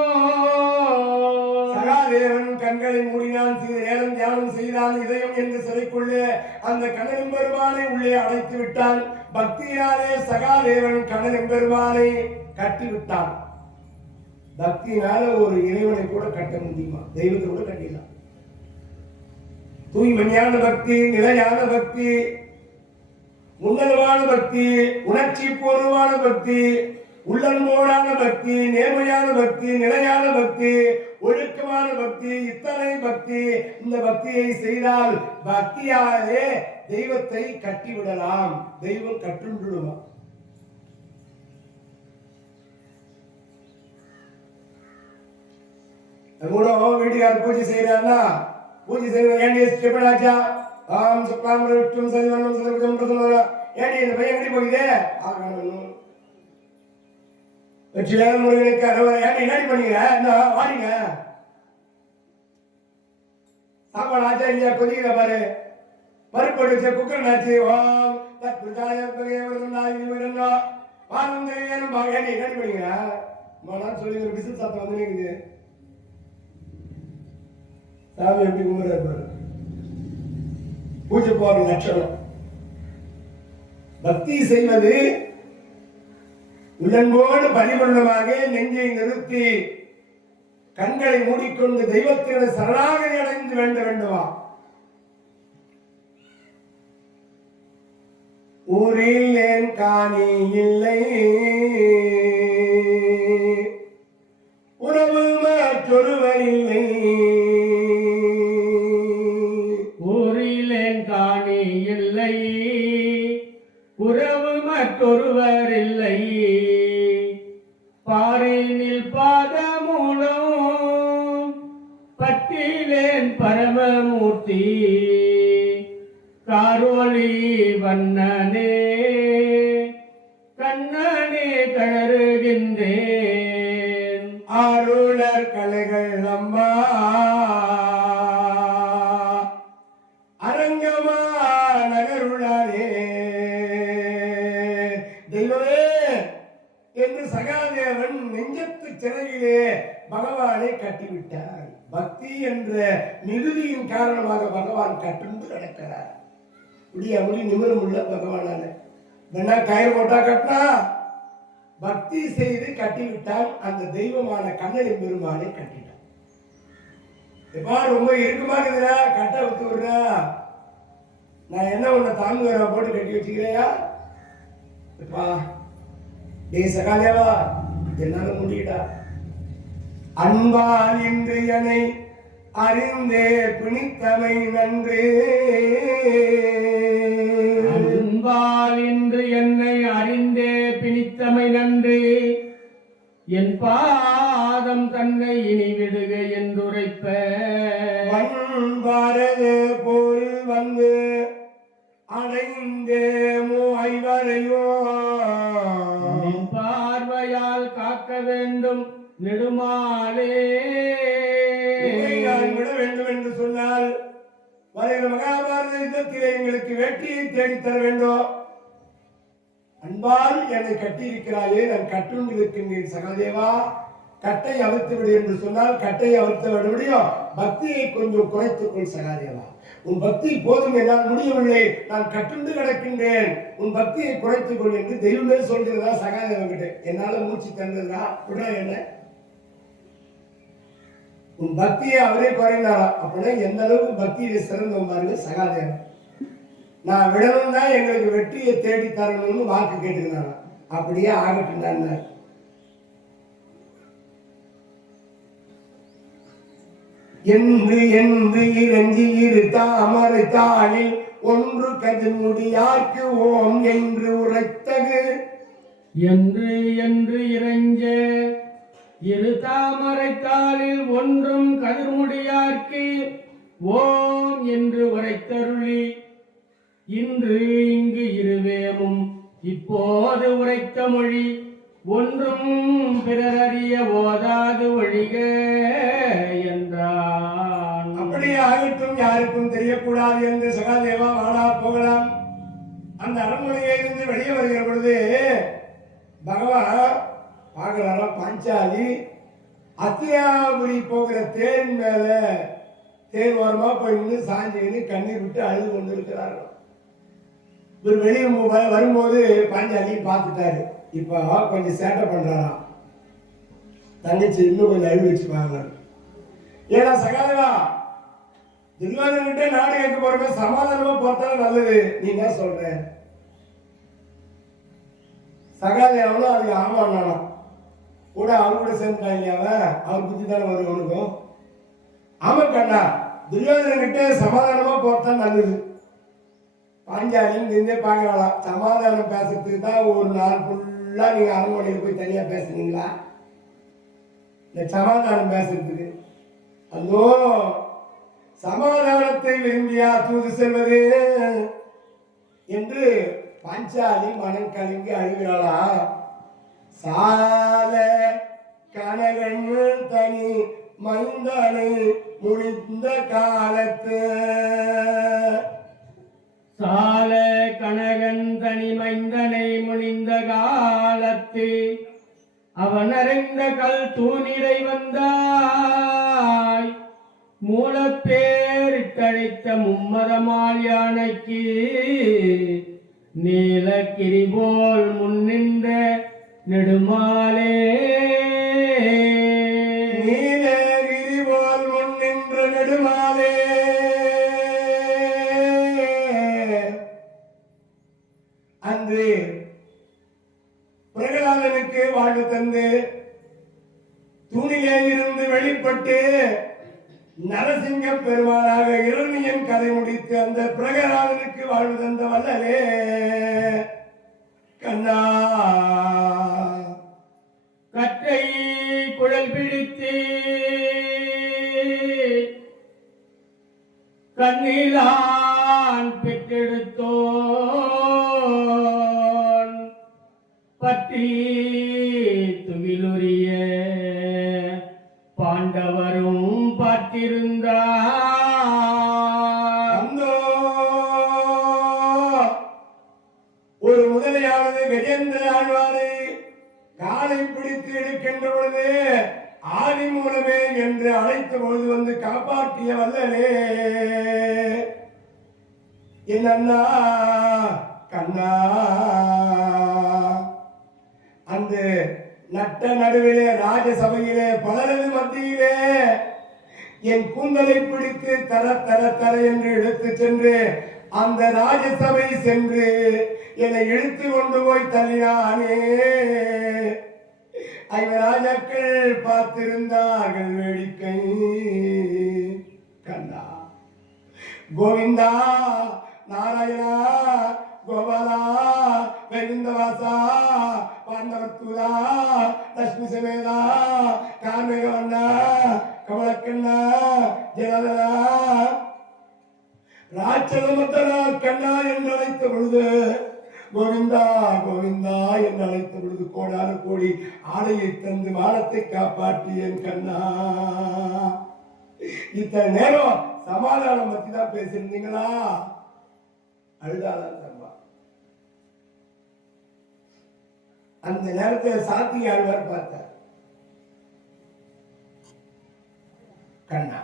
சகாதேவன் கண்களை மூடினான், சிறிது நேரம் தியானம் செய்தான். இதயம் என்று சிறைக்குள்ளே அந்த கண்ணன் பெருமானை உள்ளே அடைத்து விட்டான். பக்தியினாலே சகாதேவன் கண்ணன் பெருமானை கட்டி விட்டான். பக்தியினால ஒரு இறைவனை கூட கட்ட முடியுமா? தெய்வத்தை கூட கட்டிடலாம். தூய்மையான பக்தி, நிலையான பக்தி, உன்னதமான பக்தி, உணர்ச்சி பூர்வமான பக்தி, உள்ளன்போடான பக்தி, நேர்மையான பக்தி, நிலையான பக்தி, ஒழுக்கமான பக்தி, இத்தனை பக்தி. இந்த பக்தியை செய்தால் பக்தியாலே தெய்வத்தை கட்டிவிடலாம். தெய்வம் கட்டுண்டுடுமா? கூட வீட்டுக்காரர் பூஜை செய்யறாருன்னா பூஜை செய்யறது ஏண்டி எப்படாச்சா ஆம் சுக்லாம் விஷ்ணும் சதிவண்ணம் சதுர்புஜம் பிரசன்னம். ஏண்டி இந்த பையன் எப்படி போகுது ஆகணும் வெற்றியான முருகனுக்கு அறுவடை. ஏண்டி என்னடி பண்ணீங்க? என்ன வாடிங்க சாப்பாடு ஆச்சா இல்லையா? கொதிக்கிற பாரு. பருப்பு வச்ச குக்கர் ஆச்சு. ஓம் தற்பிரதாய வானம் தெரியும். ஏண்டி என்னடி பண்ணீங்க? சொல்லி ஒரு விசில் சாத்தம் வந்து இருக்குது. சாமி எப்படி கும்பிடுறாரு பாரு. பூஜை போற லட்சணம். பக்தி செய்வது உள்ளன்போடு பரிபூர்ணமாக நெஞ்சை நிறுத்தி கண்களை மூடிக்கொண்டு தெய்வத்தின சரணாகதி அடைந்து வேண்ட வேண்டுமா? ஊரில் ஏன் காணி இல்லை, உறவு மற்றொருவர் இல்லை. இல்லை உறவு மற்றொருவர் இல்லை. பாரினில் பாதமூலம் பட்டிலேன் பரமமூர்த்தி. காரோலி வண்ணனே கண்ணனே கழறுகின்றேன். ஆருளர் கலைகள் அம்மா அரங்கமா நகருளாரே. தெய்வமே என்று சகாதேவன் நெஞ்சத்து சிறையிலே பகவானை கட்டிவிட்டார். பக்தி என்ற மிகுதியின் காரணமாக பகவான் கட்டுண்டு நடக்கிறார். முடி நிமிரம் உள்ள பகவானால வேணா கயிறு போட்டா கட்டினா பக்தி செய்து கட்டிவிட்டால் அந்த தெய்வமான கண்ணனின் பெருமானை கட்டினார். எப்பா ரொம்ப இறுக்கமா இருக்குதுடா, கட்ட விட்டு விடுறா, நான் என்ன உன்னை தாங்குவேற போட்டு கட்டி வச்சுக்கிறையா? எப்பா டேய் சகாதேவா என்னால முடியடா. அன்பால் இன்று என்னை அறிந்தே பிணித்தமை நன்று. அன்பால் இன்று என்னை அறிந்தே பிணித்தமை நன்று. என் பாதம் தன்னை இனி விடுக என்றுரைப்ப வன்பாரது போல் வந்து அடைந்தே மூய்வரையோ. பார்வையால் காக்க வேண்டும் நெடுமாலே. உங்களை நான் விட வேண்டும் என்று சொன்னால் வருகிற மகாபாரத யுத்தத்திலே எங்களுக்கு வெற்றியை தேடித்தர வேண்டும். அன்பால் என்னை கட்டியிருக்கிறாயே, நான் கட்டுண்டு இருக்கின்றேன் சகாதேவா, கட்டை அவிழ்த்து விடு என்று சொன்னால் கட்டை அவிழ்த்து விட முடியும். பக்தியை கொஞ்சம் குறைத்துக்கொள் சகாதேவா, உன் பக்தி போதும், என்னால் முடியவில்லை, நான் கட்டுண்டு கிடக்கின்றேன், உன் பக்தியை குறைத்துக்கொள் என்று தெய்வமே சொல்கிறதா சகாதேவன் கிட்ட. என்னால மூச்சு தந்ததா விட என்ன, உன் பக்தியை அவரே குறைந்தாரா. அப்படின்னா எந்த அளவுக்கு பக்தியில சிறந்தவன் பாருங்க சகாதேவன். நான் விடணும் தான் எங்களுக்கு வெற்றியை தேடி தரணும்னு வாக்கு கேட்டுக்கிறாங்க. அப்படியே ஆகட்டும். என்று என்று இறஞ்சி இரு தாமரை தாளில் ஒன்று கதிர் முடியாக்கு ஓம் என்று உரைத்தது. என்று என்று இறைஞ்ச இரு தாமரை தாளில் ஒன்றும் கதிர்முடியார்க்கு ஓம் என்று உரைத்தருளி இன்று இங்கு இருவேமும் இப்போது உரைத்த மொழி ஒன்றும் பிறரறிய ஓதாது ஒழிக என்றான். அப்படியே ஆகட்டும், யாருக்கும் தெரியக்கூடாது என்று சகாதேவா வாடா போகலாம். அந்த அரண்மனையில இருந்து வெளியே வருகிற பொழுது பகவான் பார்க்கிறாரா, பாஞ்சாலி அத்தியாபுரி போகிற தேர் மேல தேர் ஓரமா போய் நின்று சாஞ்சின்னு கண்ணீர் விட்டு அழுது கொண்டு இருக்கிறார்கள். ஒரு வெளியே வரும்போது பாஞ்சாலியை பார்த்துட்டாரு. இப்ப கொஞ்சம் சேட்டை பண்றாராம். தங்கச்சி இன்னும் கொஞ்சம் அழுவி வச்சுப்பாங்க. ஏன்னா சகாதேவா, துரியோதனன்கிட்ட நாடு கேட்க போறப்ப சமாதானமா போறதால நல்லது, நீ என்ன சொல்ற? சகாதேவனும் அதுக்கு ஆமாம் கூட அவரு கூட சேர்ந்துட்டாங்க. அவர் புத்தி தானே வரும் அவனுக்கும். ஆமா கண்ணா, துரியோதனன்கிட்ட சமாதானமா போறதான் நல்லது. பாஞ்சாலி இருந்தே பார்க்கலாம், சமாதானம் பேசுறதுக்கு தான் ஒரு நாள் ஃபுல்லா நீங்க அரண்மனையில் போய் தனியா பேசுனீங்களா? இந்த சமாதானம் பேசுறதுக்கு அதோ சமாதானத்தை விரும்பியா தூது செல்வது என்று பாஞ்சாலி மனம் கலங்கி அழுகிறாளா. சால கனகன் தனி மைந்தனை முடிந்த காலத்து. சால கனகன் தனி மைந்தனை முனிந்த காலத்து அவன் அறிந்த கல் தூணிடை வந்தாய் மூலப்பேரிட்டழைத்த மும்மதமால் யானைக்கு நீலக்கிரி போல் முன்னின்ற நெடுமாலே. நீலகிரி போல் முன்னின்ற நெடுமாலே. அன்று பிரகலாதனுக்கு வாழ்வு தந்து தூணிலே இருந்து வெளிப்பட்டு நரசிங்க பெருமானாக இரணியன் கதை முடித்து அந்த பிரகலாதனுக்கு வாழ்வு தந்த வல்லலே கண்ணா, கற்றை குழல் பிடித்து கண்ணிலான் பெற்றெடுத்தோன் பற்றி துகிலுரிய பாண்டவரும் பார்த்திருந்தார். ஒரு முதலையானது கஜேந்திர ஆழ்வாரை காலை பிடித்து எடுக்கின்ற பொழுது ஆதி மூலமே என்று அழைத்த பொழுது வந்து காப்பாற்றிய வல்லலே என் அண்ணா கண்ணா. அந்த நட்ட நடுவிலே ராஜசபையிலே பலரது மத்தியிலே என் கூந்தலை பிடித்து தர தர தர என்று இழுத்து சென்று அந்த ராஜசபை சென்று என்னை இழுத்து கொண்டு போய் தள்ளினானே. ராஜாக்கள் பார்த்திருந்தார்கள் வேடிக்கை கண்டா. கோவிந்தா நாராயணா கோபாலா வைகுந்தவாசா பாண்டவத்தூரா லட்சுமி சமேதா கார்மேகவண்ணா கமலக்கண்ணா ஜனதனா ராட்சதமத்தனா கண்ணா என்று அழைத்த பொழுது கோவிந்தா கோவிந்தா என்று அழைத்த பொழுது கோடான கோடி ஆடையை தந்து வானத்தை காப்பாற்றிய என் கண்ணா. இத்தனை நேரம் சமாதானம் பத்தி தான் பேசியிருந்தீங்களா? அழுதாதான் தம்பா. அந்த நேரத்தில் சாத்தி ஆழ்வார் பார்த்தார். கண்ணா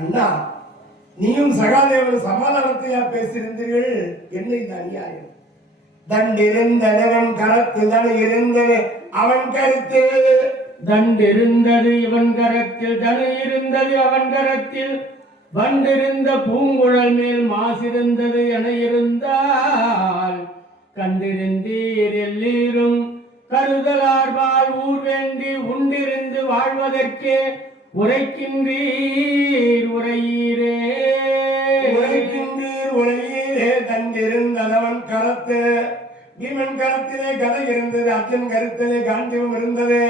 அண்ணா, நீயும் சகாதேவன் சமாதானத்தையா பேசியிருந்தீர்கள்? என்ன இது அநியாயம்? தண்டிருந்தவன் கரத்தில் தனி இருந்தது அவன் கருத்து. தண்டிருந்தது இவன் கரத்தில் தனி இருந்தது அவன் கரத்தில். வண்டிருந்த பூங்குழல் மேல் மாசிருந்தது என இருந்தால் கண்டிருந்தீர் எல்லீரும் கருதலார்பால் ஊர் வேண்டி உண்டிருந்து வாழ்வதற்கே உரைக்கின்றீர் உரையீரே உரைக்கின்றீர் உரையீரே. தண்டிருந்தவன் கரத்து பீமன் கரத்திலே கதை இருந்தது, அர்ஜுன் கருத்திலே காண்டியம் இருந்தது.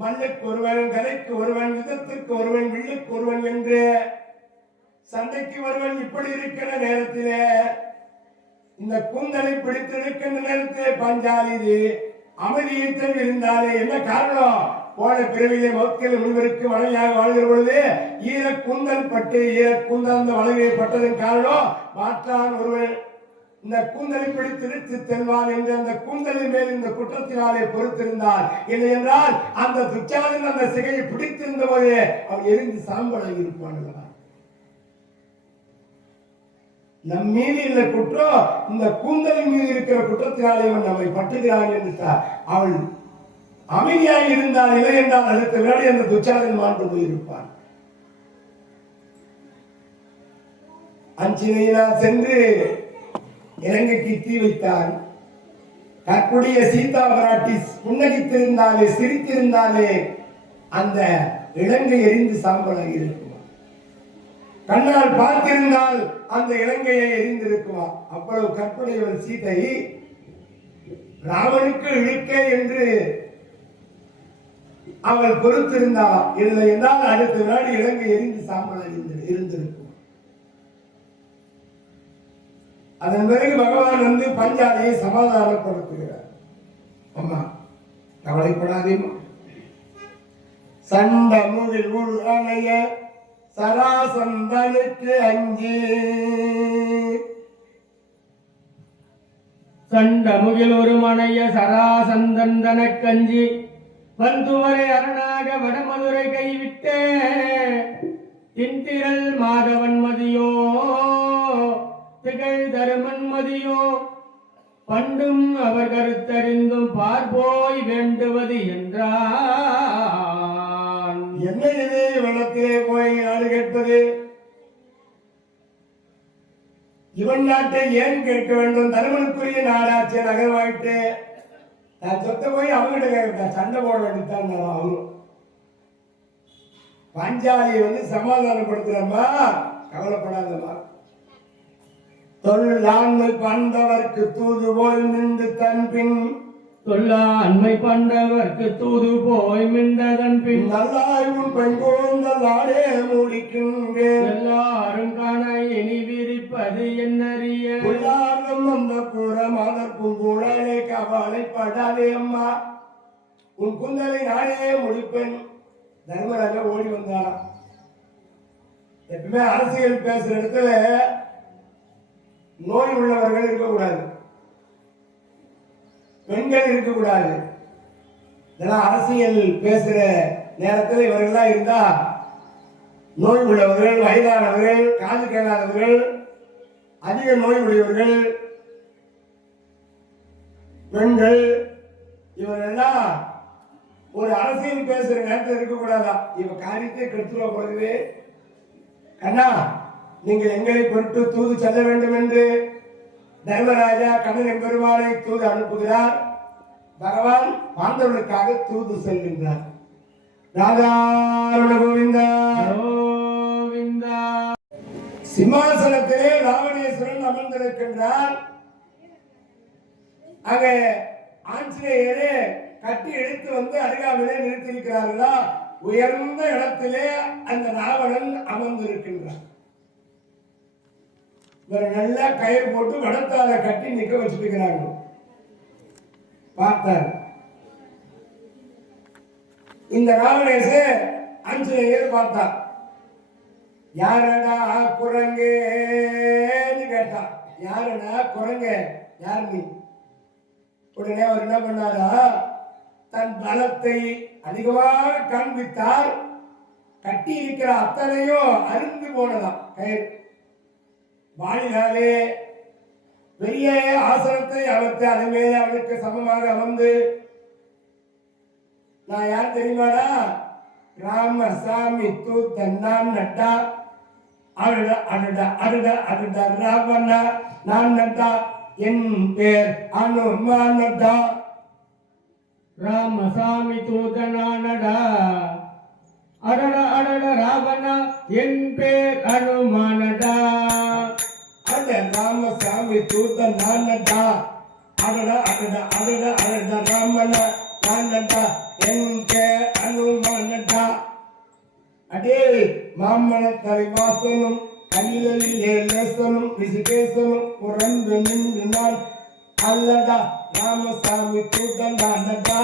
மல்லுக்கு ஒருவன், கதைக்கு ஒருவன், யுத்தத்துக்கு ஒருவன், வில்லுக்கு ஒருவன் என்று சண்டைக்கு ஒருவன். இப்படி இருக்கிற நேரத்திலே இந்த கூந்தலை பிடித்திருக்கின்ற நேரத்திலே பாஞ்சாலி அமைதியற்றம் இருந்தாலே என்ன காரணம்? போன பிறவிலே மௌத்தியில் முனிவருக்கு மனைவியாக வாழ்கிற பொழுது ஈர கூந்தல் பட்டு ஈர கூந்தல் அந்த மனைவியை பட்டதன் காரணம் மாற்றான் ஒருவன் இந்த கூந்தலை பிடித்து இழுத்து செல்வான் என்று அந்த கூந்தலின் மேல் இந்த குற்றத்தினாலே பொறுத்திருந்தார். இல்லை என்றால் அந்த துச்சாதன் அந்த சிகையை பிடித்திருந்த போதே அவன் எரிந்து சாம்பலாகி இருப்பான். நம் மீது இந்த குற்றம் இந்த கூந்தலின் மீது இருக்கிற குற்றத்தினாலே அவன் நம்மை பட்டுகிறான் என்று அவள் அமைதியாக இருந்தால், இல்லை என்றால் அடுத்த வினாடி அந்த துச்சாதன் மாண்டு போயிருப்பான். அஞ்சினையினால் சென்று இலங்கைக்கு தீ வைத்தான். தற்புடைய சீதா பிராட்டி புன்னகித்திருந்தாலே சிரித்திருந்தாலே அந்த இலங்கை எரிந்து சாம்பலாகி இருக்குமா? கண்ணால் பார்த்திருந்தால் அந்த இலங்கையை எரிந்திருக்குமா? அவ்வளவு கற்பனையுடன் சீதை ராவனுக்கு இழுக்க என்று அவள் பொறுத்திருந்தாள். இல்லை என்றால் அடுத்த நாடு இலங்கை எரிந்து சாம்பலாகி இருந்திருக்கும். அதன் பிறகு பகவான் வந்து பஞ்சாலியை சமாதானப்படுத்துகிறார். அம்மா கவலைப்படாதேம்மா, சண்டமுகில் உள் அணைய சராசந்தனுக்கு அஞ்சி. சண்டமுகில் ஒரு மனைய சராசந்தன் தனக்கஞ்சி வந்துவரை அரணாக வடமதுரை கைவிட்டே தின்திரள் மாதவன் மதியோ திகழ் தருமன் மதியோ பண்டும் அவர் கருத்தறிந்தும் பார்போய் வேண்டுவது என்றான். என்ன இது வனத்திலே போய் நாடு கேட்பது? இவன் நாட்டை ஏன் கேட்க வேண்டும்? தருமனுக்குரிய நாடாட்சிய நகரமாயிட்டு நான் சொத்த போய் அவங்ககிட்ட கேட்க சண்டை போட வேண்டித்தான். அவங்க பாஞ்சாலியை வந்து சமாதானப்படுத்துறம்மா, கவலைப்படாதம்மா. தொல்லாண்மை பண்டவர்க்கு தூது போய் நின்று தன் பின் தொல்லாண்மை பண்டவர்க்கு தூது போய் மிண்டதன் பின் நல்லாய் உன் பெண் கூந்தலாடே முடிக்கின்றேன். எல்லாரும் காண இனி விரிப்பது என்னறிய உள்ளார்ந்தும் அந்த புறம் அதற்கும் கூடலே கவலைப்படாதே அம்மா, உன் கூந்தலை நானே முடிப்பேன். தர்மராஜா ஓடி வந்தாராம். எப்பவுமே அரசியல் பேசுற இடத்துல நோய் உள்ளவர்கள் இருக்கக்கூடாது, பெண்கள் இருக்கக்கூடாது. இதெல்லாம் அரசியல் பேசுற நேரத்தில் இவர்கள்லாம் இருந்தா நோய் உள்ளவர்கள், வயதானவர்கள், காது கேளாதவர்கள், அதிக நோய் உடையவர்கள், பெண்கள், இவரெல்லாம் ஒரு அரசியல் பேசுற நேரத்தில் இருக்கக்கூடாதா? இவ காரியத்தை கெடுத்துட போறதே. கண்ணா, நீங்கள் எங்களை பொருட்டு தூது செல்ல வேண்டும் என்று தர்மராஜா கண்ணன் பெருமாளை தூது அனுப்புகிறார். பகவான் பாண்டவர்களுக்காக தூது செல்கின்றார். ராதாரமண கோவிந்தா கோவிந்தா. சிம்மாசனத்திலே ராவணேஸ்வரன் அமர்ந்திருக்கின்றார். அங்க ஆஞ்சநேயரே கட்டி எடுத்து வந்து அருகாமையிலே நிறுத்தியிருக்கிறார்களா? உயர்ந்த இடத்திலே அந்த ராவணன் அமர்ந்திருக்கின்றார். இவரை நல்லா கயிறு போட்டு வடத்தால கட்டி நிக்க வச்சுட்டு இருக்கிறாங்க. பார்த்தார் இந்த ராவணேசன் ஆஞ்சநேயர் பார்த்தார். யாரடா குரங்குன்னு கேட்டா. யாரடா குரங்கு, யார் நீ? உடனே அவர் என்ன பண்ணாரா, தன் பலத்தை அதிகமாக காண்பித்தார். கட்டி இருக்கிற அத்தனையும் அருந்து போனதாம் கயிறு. வாழினாலே பெரிய ஆசனத்தை அவர்த்து அதுமே அவனுக்கு சமமாக அமர்ந்து, நான் யார் தெரியுமாடா? ராமசாமி தூத்தன்னான் நட்டா அருட அருட அருட அருட ராவணா நான் நட்டா என் பேர் அனுமான் நட்டா. ராமசாமி தூதனானடா அடட அடட ராவணா என் பேர் அனுமானடா. அட ராமசாமி தூதனான் நட்டா அடட அடட அடட அடட ராமனா நான் நட்டா என் பேர் அனுமானடா. அடே மாமன தலைவாசனும் கலிகளில் ஏசனும் ரிஷிகேசனும் உறந்து நின்று நான் அல்லடா ராமசாமி தூதனானடா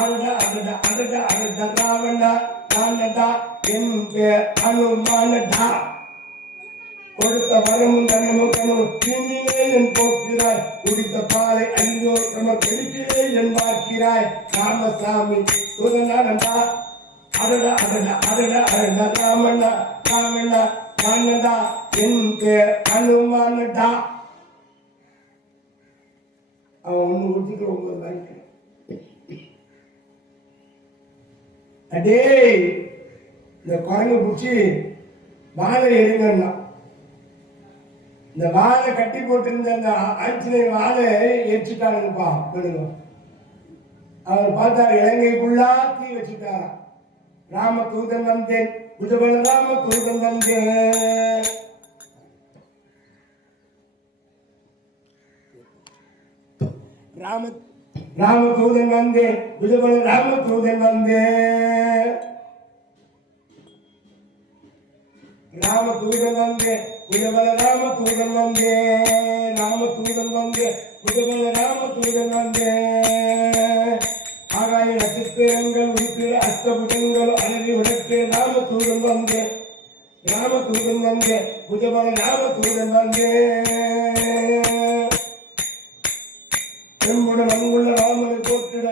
அடட அடட அடட அடட ராவணா நானடா என் பேர் அனுமானடா. கொடுத்த வரமும் தனமும் கனவும் தீனிலே என் போக்கிறாய், குடித்த பாலை அழிந்தோ சமர்ப்பளிக்கிறே என் பார்க்கிறாய். ராமசாமி தூதனானடா அடட அடட அடட அடட ராமண்ணா ராமண்ணா நானடா என் பேர் அனுமானடா. அவன் ஒண்ணு குடிச்சுட்டு 9 வாய்க்கு. அடே இந்த குரங்கு பிடிச்சி வாழை எரிங்கன்னா, இந்த வாழை கட்டி போட்டிருந்த அந்த ஆஞ்சநேயர் வாழை எரிச்சுட்டானுங்கப்பா. அவர் பார்த்தாரு, இலங்கைக்குள்ளா தீ வச்சுட்டாரா. ராம தூதன் வந்தேன் புஜபல ராம தூதன் வந்தேன். ராம தூதன் வந்தேன் புஜபல ராம தூதன் வந்தேன். ராம தூதன் வந்தேன் புஜபல ராம தூதன் வந்தேன். ராம தூதன் வந்தேன் புஜபல ராம தூதன் வந்தேன். ஆகாய நட்சத்திரங்கள் உயிர்த்திர அஷ்டபுஜங்கள் அழகி உடற்று ராம தூதன் வந்தேன். ராம தூதன் வந்தேன் புஜபல ராம தூதன் வந்தேன். பெண்முடன் அங்குள்ள ராமனை போற்றிட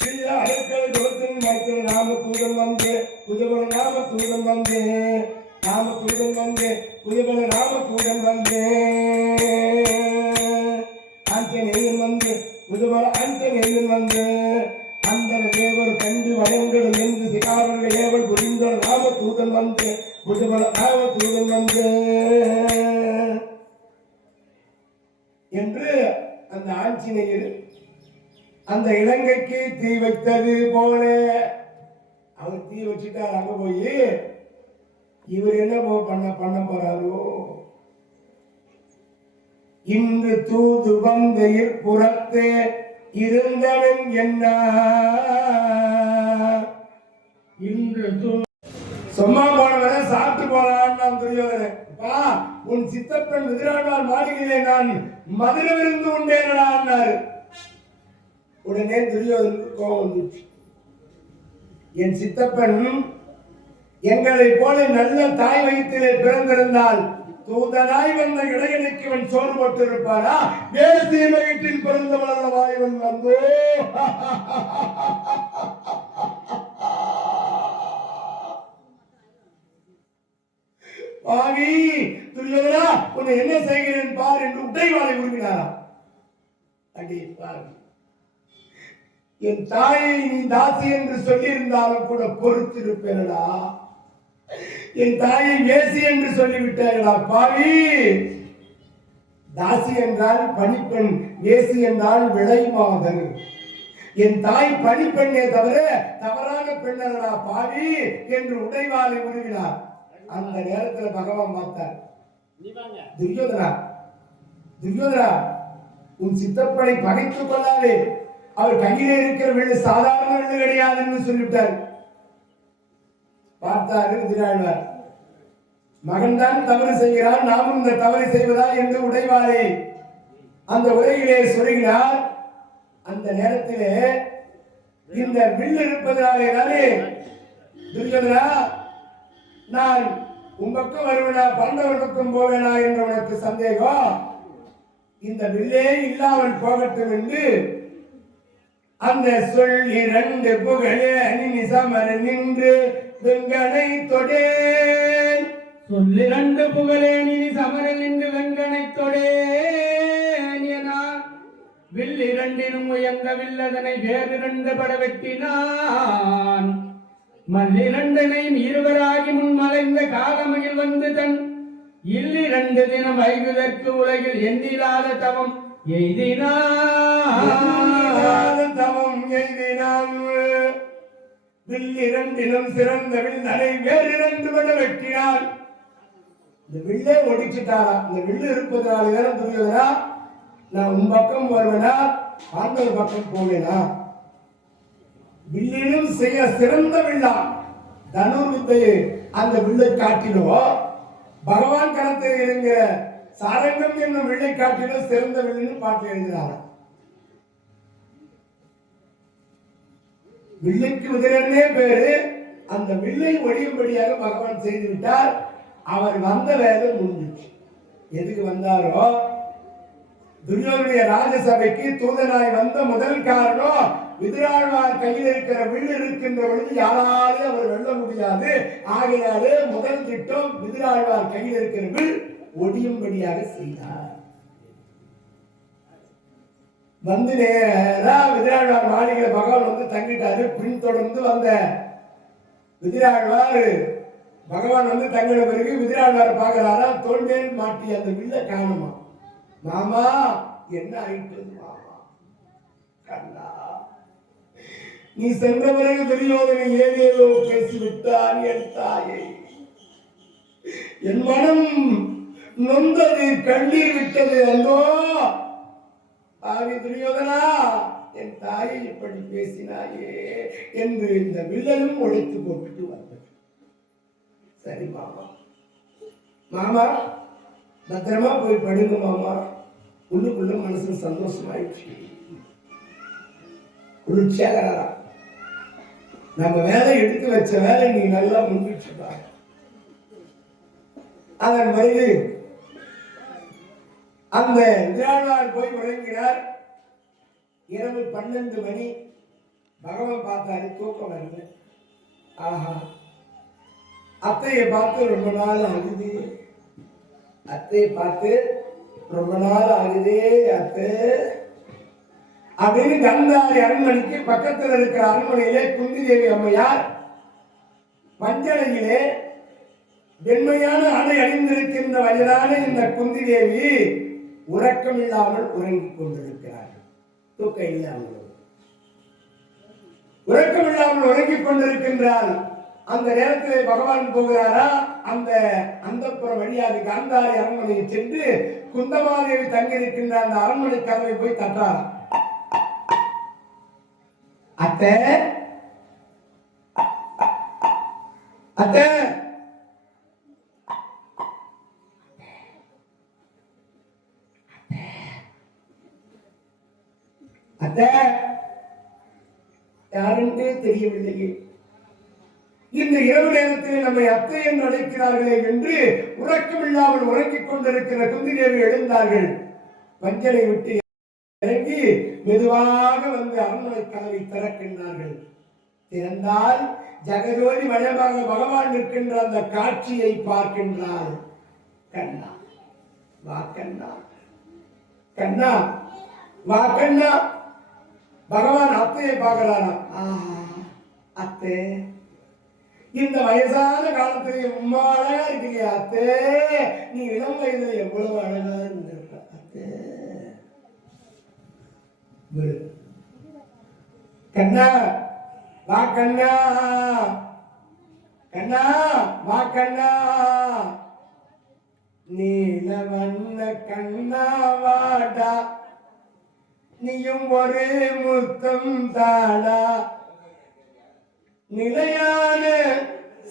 பிள்ள அழைக்கலை குலத்தின் மைத்திர ராம தூதன் வந்தேன் புஜபல ராம தூதன் வந்தேன். ராம தூதன் வந்தேன் புஜபல ராம தூதன் வந்தேன். ஆஞ்சநேயன் வந்து புஜபல ஆஞ்சநேயன் வந்து அந்தர தேவர் கண்டு வடங்கள் என்று சிகாரர்கள் ஏவல் புரிந்த ராம தூதன் வந்து புஜபல ராம தூதன் வந்து என்று அந்த ஆஞ்சநேயர் அந்த இலங்கைக்கு தீ வைத்தது போல அவர் தீ வச்சுட்டார். அங்க போய் இவர் என்ன பண்ண போறாரோ. இன்று தூது வந்த புறத்தே இருந்தவன் என்ன இன்று சும்மா போனவரை சாப்பிட்டு போனான் துரியோதனன். உன் சித்தப்பன் விதிராண்டால் மாளிகையிலே நான் மதுரை விருந்து உண்டேனாரு. உடனே துரியோதனுக்கு கோபம் வந்துச்சு. என் சித்தப்பன் எங்களை போல நல்ல தாய் வயிற்றிலே பிறந்திருந்தால் தூதனாய் வந்த இடையனுக்கு இவன் சோறு போட்டிருப்பாரா? வேறு தீமை வீட்டில் பிறந்தவன் அல்லவா இவன் வந்தோ. பாவி துரியோதனா, உன்னை என்ன செய்கிறேன் பார் என்று உடைவாளை உருவினாரா. அடி பாவி, என் தாயை நீ தாசி என்று சொல்லியிருந்தாலும் கூட பொறுத்திருப்பேனடா. என் தாயை வேசி என்று சொல்லிவிட்டார்களா பாவி. தாசி என்றால் பணிப்பெண், வேசி என்றால் விளை மாதர். என் தாய் பணிப்பெண்ணே தவிர தவறான பெண்ணடா பாவி என்று உடைவாளை உருவினார். அந்த நேரத்தில் பகவான் பார்த்தார். துரியோதனா, துரியோதனா, உன் சித்தப்பனை பகைத்துக் கொள்ளாதே. அவர் கையிலே இருக்கிற வெள்ளு சாதாரண வெள்ளு கிடையாதுன்னு சொல்லிவிட்டார். பார்த்தாரு திருநாழ்வார். மகன்தான் தவறு செய்கிறான், நாமும் இந்த தவறு செய்வதா என்று உடைவாளே அந்த உரையிலே சொல்கிறார். அந்த நேரத்திலே இந்த வில் இருப்பதனாலே தானே துரியோதனா நான் உன் பக்கம் வருவனா பாண்டவர் பக்கம் போவேனா என்று உனக்கு சந்தேகம். இந்த வில்லே இல்லாமல் போகட்டும் என்று அந்த சொல் இரண்டு புகழே அணி சமர நின்று வெங்கனை தொடேன். சொல்லிரண்டு புகழே நீ சமர நின்று வெங்கனை தொடேன் என வில்லிரண்டினும் உயர்ந்த வில்லதனை வேறிரண்டு பட வெட்டினான். மல்லிரண்டனை இருவராகி முன்மலைந்த காலமையில் வந்து தன் இல்லிரண்டு தினம் வைகுதற்கு உலகில் எண்ணிலாத தவம் எய்தினான். வில்லிரண்டினும் சிறந்த வில்லனை வேறிரண்டு பட வெட்டினான். இந்த வில்லே ஒடிச்சுட்டாரா? இந்த வில்லு இருப்பதனால துரியோதனா நான் உன் பக்கம் வருவேனா பாண்டவர் பக்கம் போவேனா? வில்லிலும் செய்ய சிறந்த வில்லா தனுர்வித்தையை அந்த வில்லை காட்டிலோ பகவான் கரத்தில் இருக்கிற சாரங்கம் என்னும் வில்லை காட்டிலோ சிறந்த வில்லுன்னு பாட்டு எழுதினார். வில்லுக்கு உதிரனே பேரு. அந்த வில்லை ஒழியும்படியாக பகவான் செய்து விட்டார். அவர் வந்த வேலை முடிஞ்சிச்சு. எதுக்கு வந்தாரோ துரியோதனுடைய ராஜசபைக்கு தூதனாய் வந்த முதல் காரணம் விதுராழ்வார் கையில் இருக்கிற வில் இருக்கின்ற பொழுது யாராலும் அவர் வெல்ல முடியாது. ஆகையாலே முதல் திட்டம் விதுராழ்வார் கையில் இருக்கிற வில் ஒடியும்படியாக செய்தார். வந்து நேரா விதுராழ்வார் மாளிகை பகவான் வந்து தங்கிட்டாரு. பின் தொடர்ந்து வந்த விதுராழ்வார் பகவான் வந்து தங்கின பிறகு விதுராழ்வார் பார்க்கிறாரா, தோல்மேல் மாட்டி அந்த வில்ல காணுமா. மாமா என்ன ஆயிட்டு மாமா? கண்ணா நீ சென்ற பிறகு துரியோதனை ஏதேதோ பேசிவிட்டான் என் தாயை. என் மனம் நொந்தது, கண்ணீர் விட்டது. அந்தோ ஆவி துரியோதனா என் தாயை இப்படி பேசினாயே என்று இந்த வில்லனும் ஒழித்து போட்டுட்டு வந்தது. சரி மாமா, மாமா பத்திரமா போய் படுங்க மாமா. உள்ளுக்குள்ள மனசுல சந்தோஷமாயிடுச்சு. குளிர்ச்சியாகிறாரா? நம்ம வேலை எடுத்து வச்ச வேலை நீ நல்லா முடிச்சுட்டா. அதன் பிறகு அந்த விஜயாழ்வார் போய் உறங்கினார். இரவு 12 மணி. பகவான் பார்த்தாரு, தூக்கம் வருது. ஆஹா, அத்தையை பார்த்து ரொம்ப நாள் ஆகுது. அத்தையை பார்த்து ரொம்ப நாள் ஆகுதே அத்தை அப்படின்னு கந்தாரி அரண்மனைக்கு பக்கத்தில் இருக்கிற அரண்மனையிலே குந்தி தேவி அம்மையார் பஞ்சனையிலே வெண்மையான ஆடை அணிந்திருக்கின்ற வயதான இந்த குந்தி தேவி உறக்கம் இல்லாமல் உறங்கிக் கொண்டிருக்கிறார். தூக்கம் இல்லாமல் உறக்கம் இல்லாமல் உறங்கிக் கொண்டிருக்கின்றார். அந்த நேரத்தில் பகவான் போகிறாரா? அந்த அந்தப்புற வழியாக காந்தாரி அரண்மனையை சென்று குந்தமாதேவி தங்கியிருக்கின்ற அந்த அரண்மனை கதவை போய் தட்டார். அத்தை அத்தை அத்தை யாருன்றே தெரியவில்லையே. இந்த இரவு நேரத்தில் நம்மை அத்தை என்று அழைக்கிறார்களே என்று உறக்கமில்லாமல் உறங்கிக் கொண்டிருக்கிற குந்திதேவி எழுந்தார்கள். பஞ்சனை விட்டு இறங்கி மெதுவாக வந்து அரண்மனை கதவை திறக்கின்றார்கள். திறந்தால் ஜெகஜோதி மயமாக பகவான் நிற்கின்ற அந்த காட்சியை பார்க்கின்றார். கண்ணா வா கண்ணா, கண்ணா வா கண்ணா. பகவான் அத்தையை பார்க்கிறாரா? அத்தை இந்த வயசான காலத்துல ரொம்ப அழகா இருக்கீங்க அத்தே. நீ இளம் வயதுல எவ்வளவு அழகா இருந்திருக்க அத்தே. கண்ணா வா கண்ணா, கண்ணா வா கண்ணா. நீல வண்ண கண்ணா வாடா, நீயும் ஒரு முத்தம் தாடா. நிலையான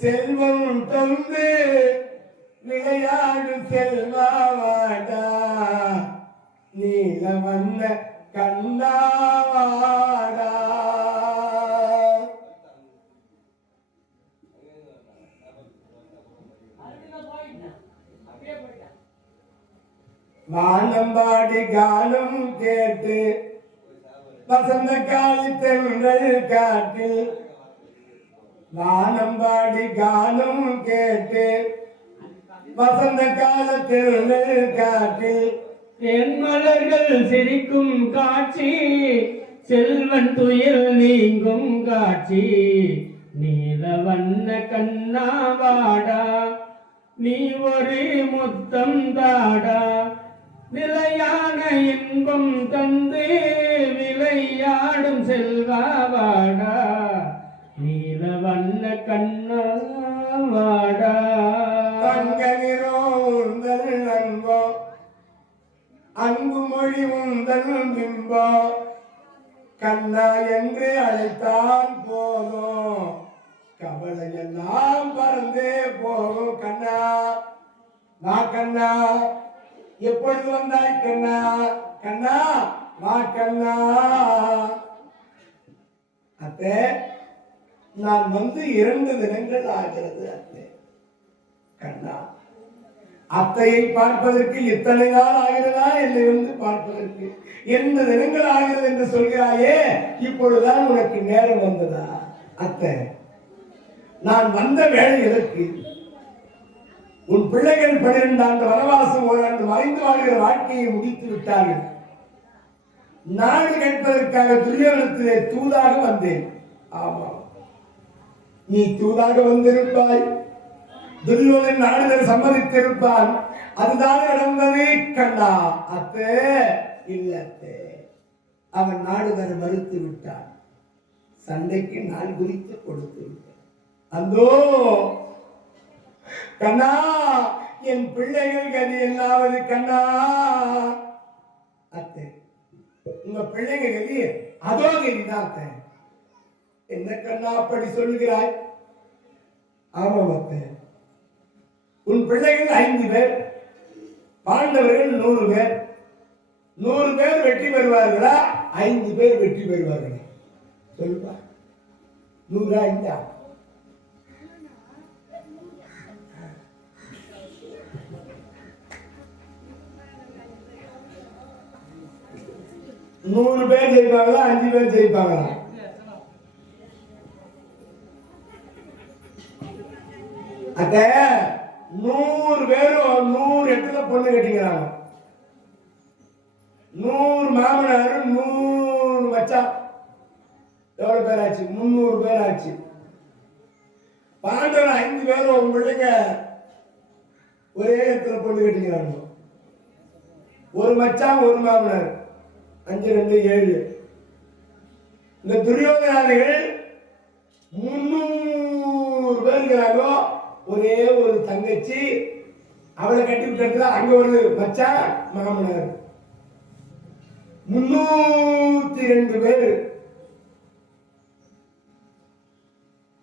செல்வம் தந்து விளையாடு செல்வாவாடா நீல வண்ண கண்ணாவாடா. வானம்பாடி கானம் கேட்டு வசந்த காலி தென்றல் காட்டில் வானம்பாடி கானம் கேட்டு வசந்த கால தென்றல் காட்டில் தென்மலர்கள் சிரிக்கும் காட்சி செல்வன் துயில் நீங்கும் காட்சி நீல வண்ண கண்ணாவாடா நீ ஒரு முத்தம் தாடா நிலையான இன்பம் தந்து விளையாடும் செல்வாவாடா நீல வண்ண கண்ணாவாடா. தங்க நிறோந்தல் அன்போ அன்பு மொழி உந்தல் பிம்போ கண்ணா என்று அழைத்தால் போதும் கவலையெல்லாம் பறந்தே போகும். கண்ணா வா கண்ணா எப்பொழுது வந்தாய் கண்ணா கண்ணா வா கண்ணா. அத்தே நான் வந்து 2 தினங்கள் ஆகிறது அத்தே. கண்ணா அத்தையை பார்ப்பதற்கு இத்தனை நாள் ஆகிறதா என்னை வந்து பார்ப்பதற்கு 2 தினங்கள் ஆகிறது என்று சொல்கிறாயே இப்பொழுதுதான் உனக்கு நேரம் வந்ததா? அத்தை நான் வந்த வேலை எதற்கு? உன் பிள்ளைகள் 12 ஆண்டு வனவாசம் ஓராண்டு மறைந்து வாழ்கிற வாழ்க்கையை முடித்து விட்டார்கள். நாடு கேட்பதற்காக துரியோதனத்திலே தூதாக வந்தேன். ஆமா நீ தூதாக வந்திருப்பாய். துரியோதன் நாடுதல் சம்மதித்திருப்பான். அதுதான் நடந்தது கண்ணா. அத்தே இல்லத்தே அவன் நாடுதல் மறுத்து விட்டான். சண்டைக்கு நான் குறித்து கொடுத்து விட்டேன். அந்தோ கண்ணா என் பிள்ளைகள் கதி என்னாவது கண்ணா. அத்தை உங்க பிள்ளைங்க கதி அதோ கதிதான் அத்தை. என்ன கண்ணா அப்படி சொல்லுகிறாய்? ஆமாம் அத்தை உன் பிள்ளைகள் 5 பேர், பாண்டவர்கள் 100 பேர். 100 பேர் வெற்றி பெறுவார்களா 5 பேர் வெற்றி பெறுவார்களா? சொல்லுப்பா 100 5 100 பேர் ஜெயிப்பாங்களா 5 பேர் ஜெயிப்பாங்களா? அத 100 பேரும் 100 இடத்துல பொண்ணு கட்டிக்கிறாங்க. 100 மாமனார் 100 மச்சான் எவ்வளவு பேர் ஆச்சு? 300 பேர் ஆச்சு. பாண்டவர் 5 பேரும் உங்க பிள்ளைங்க ஒரே இடத்துல பொண்ணு கட்டிக்கிறாங்க. ஒரு மச்சான் ஒரு மாமனார் 5 2 7. இந்த துரியோதனாதிகள் 300 பேர் இருக்கிறாங்க. ஒரே ஒரு தங்கச்சி அவளை கட்டி விட்டு அங்க ஒரு மச்சான் மாமனார் 302 பேர்.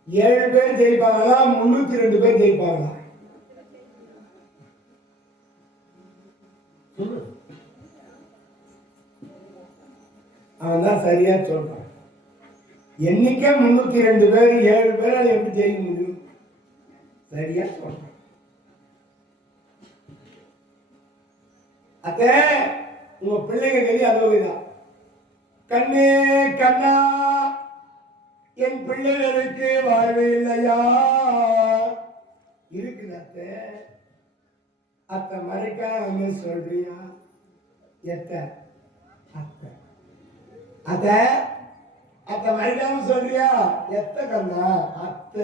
7 பேர் ஜெயிப்பாங்களா 302 பேர் ஜெயிப்பாங்களா? அவன் தான் சரியா சொல்றான். எண்ணிக்கை 302 பேர். 7 பேர் அதை எப்படி ஜெயிக்க முடியும்? சரியா சொல்றான். அத்த உங்க பிள்ளைங்க கதி அதோதான். கண்ணே கண்ணா என் பிள்ளைகளுக்கு வாழ்வு இல்லையா? இருக்குது அத்த. அத்த மறைக்காம சொல்றியா? எத்த அத்த அத்த அத்த மறைக்காம சொல்றியா? எத்த கண்ணா அத்த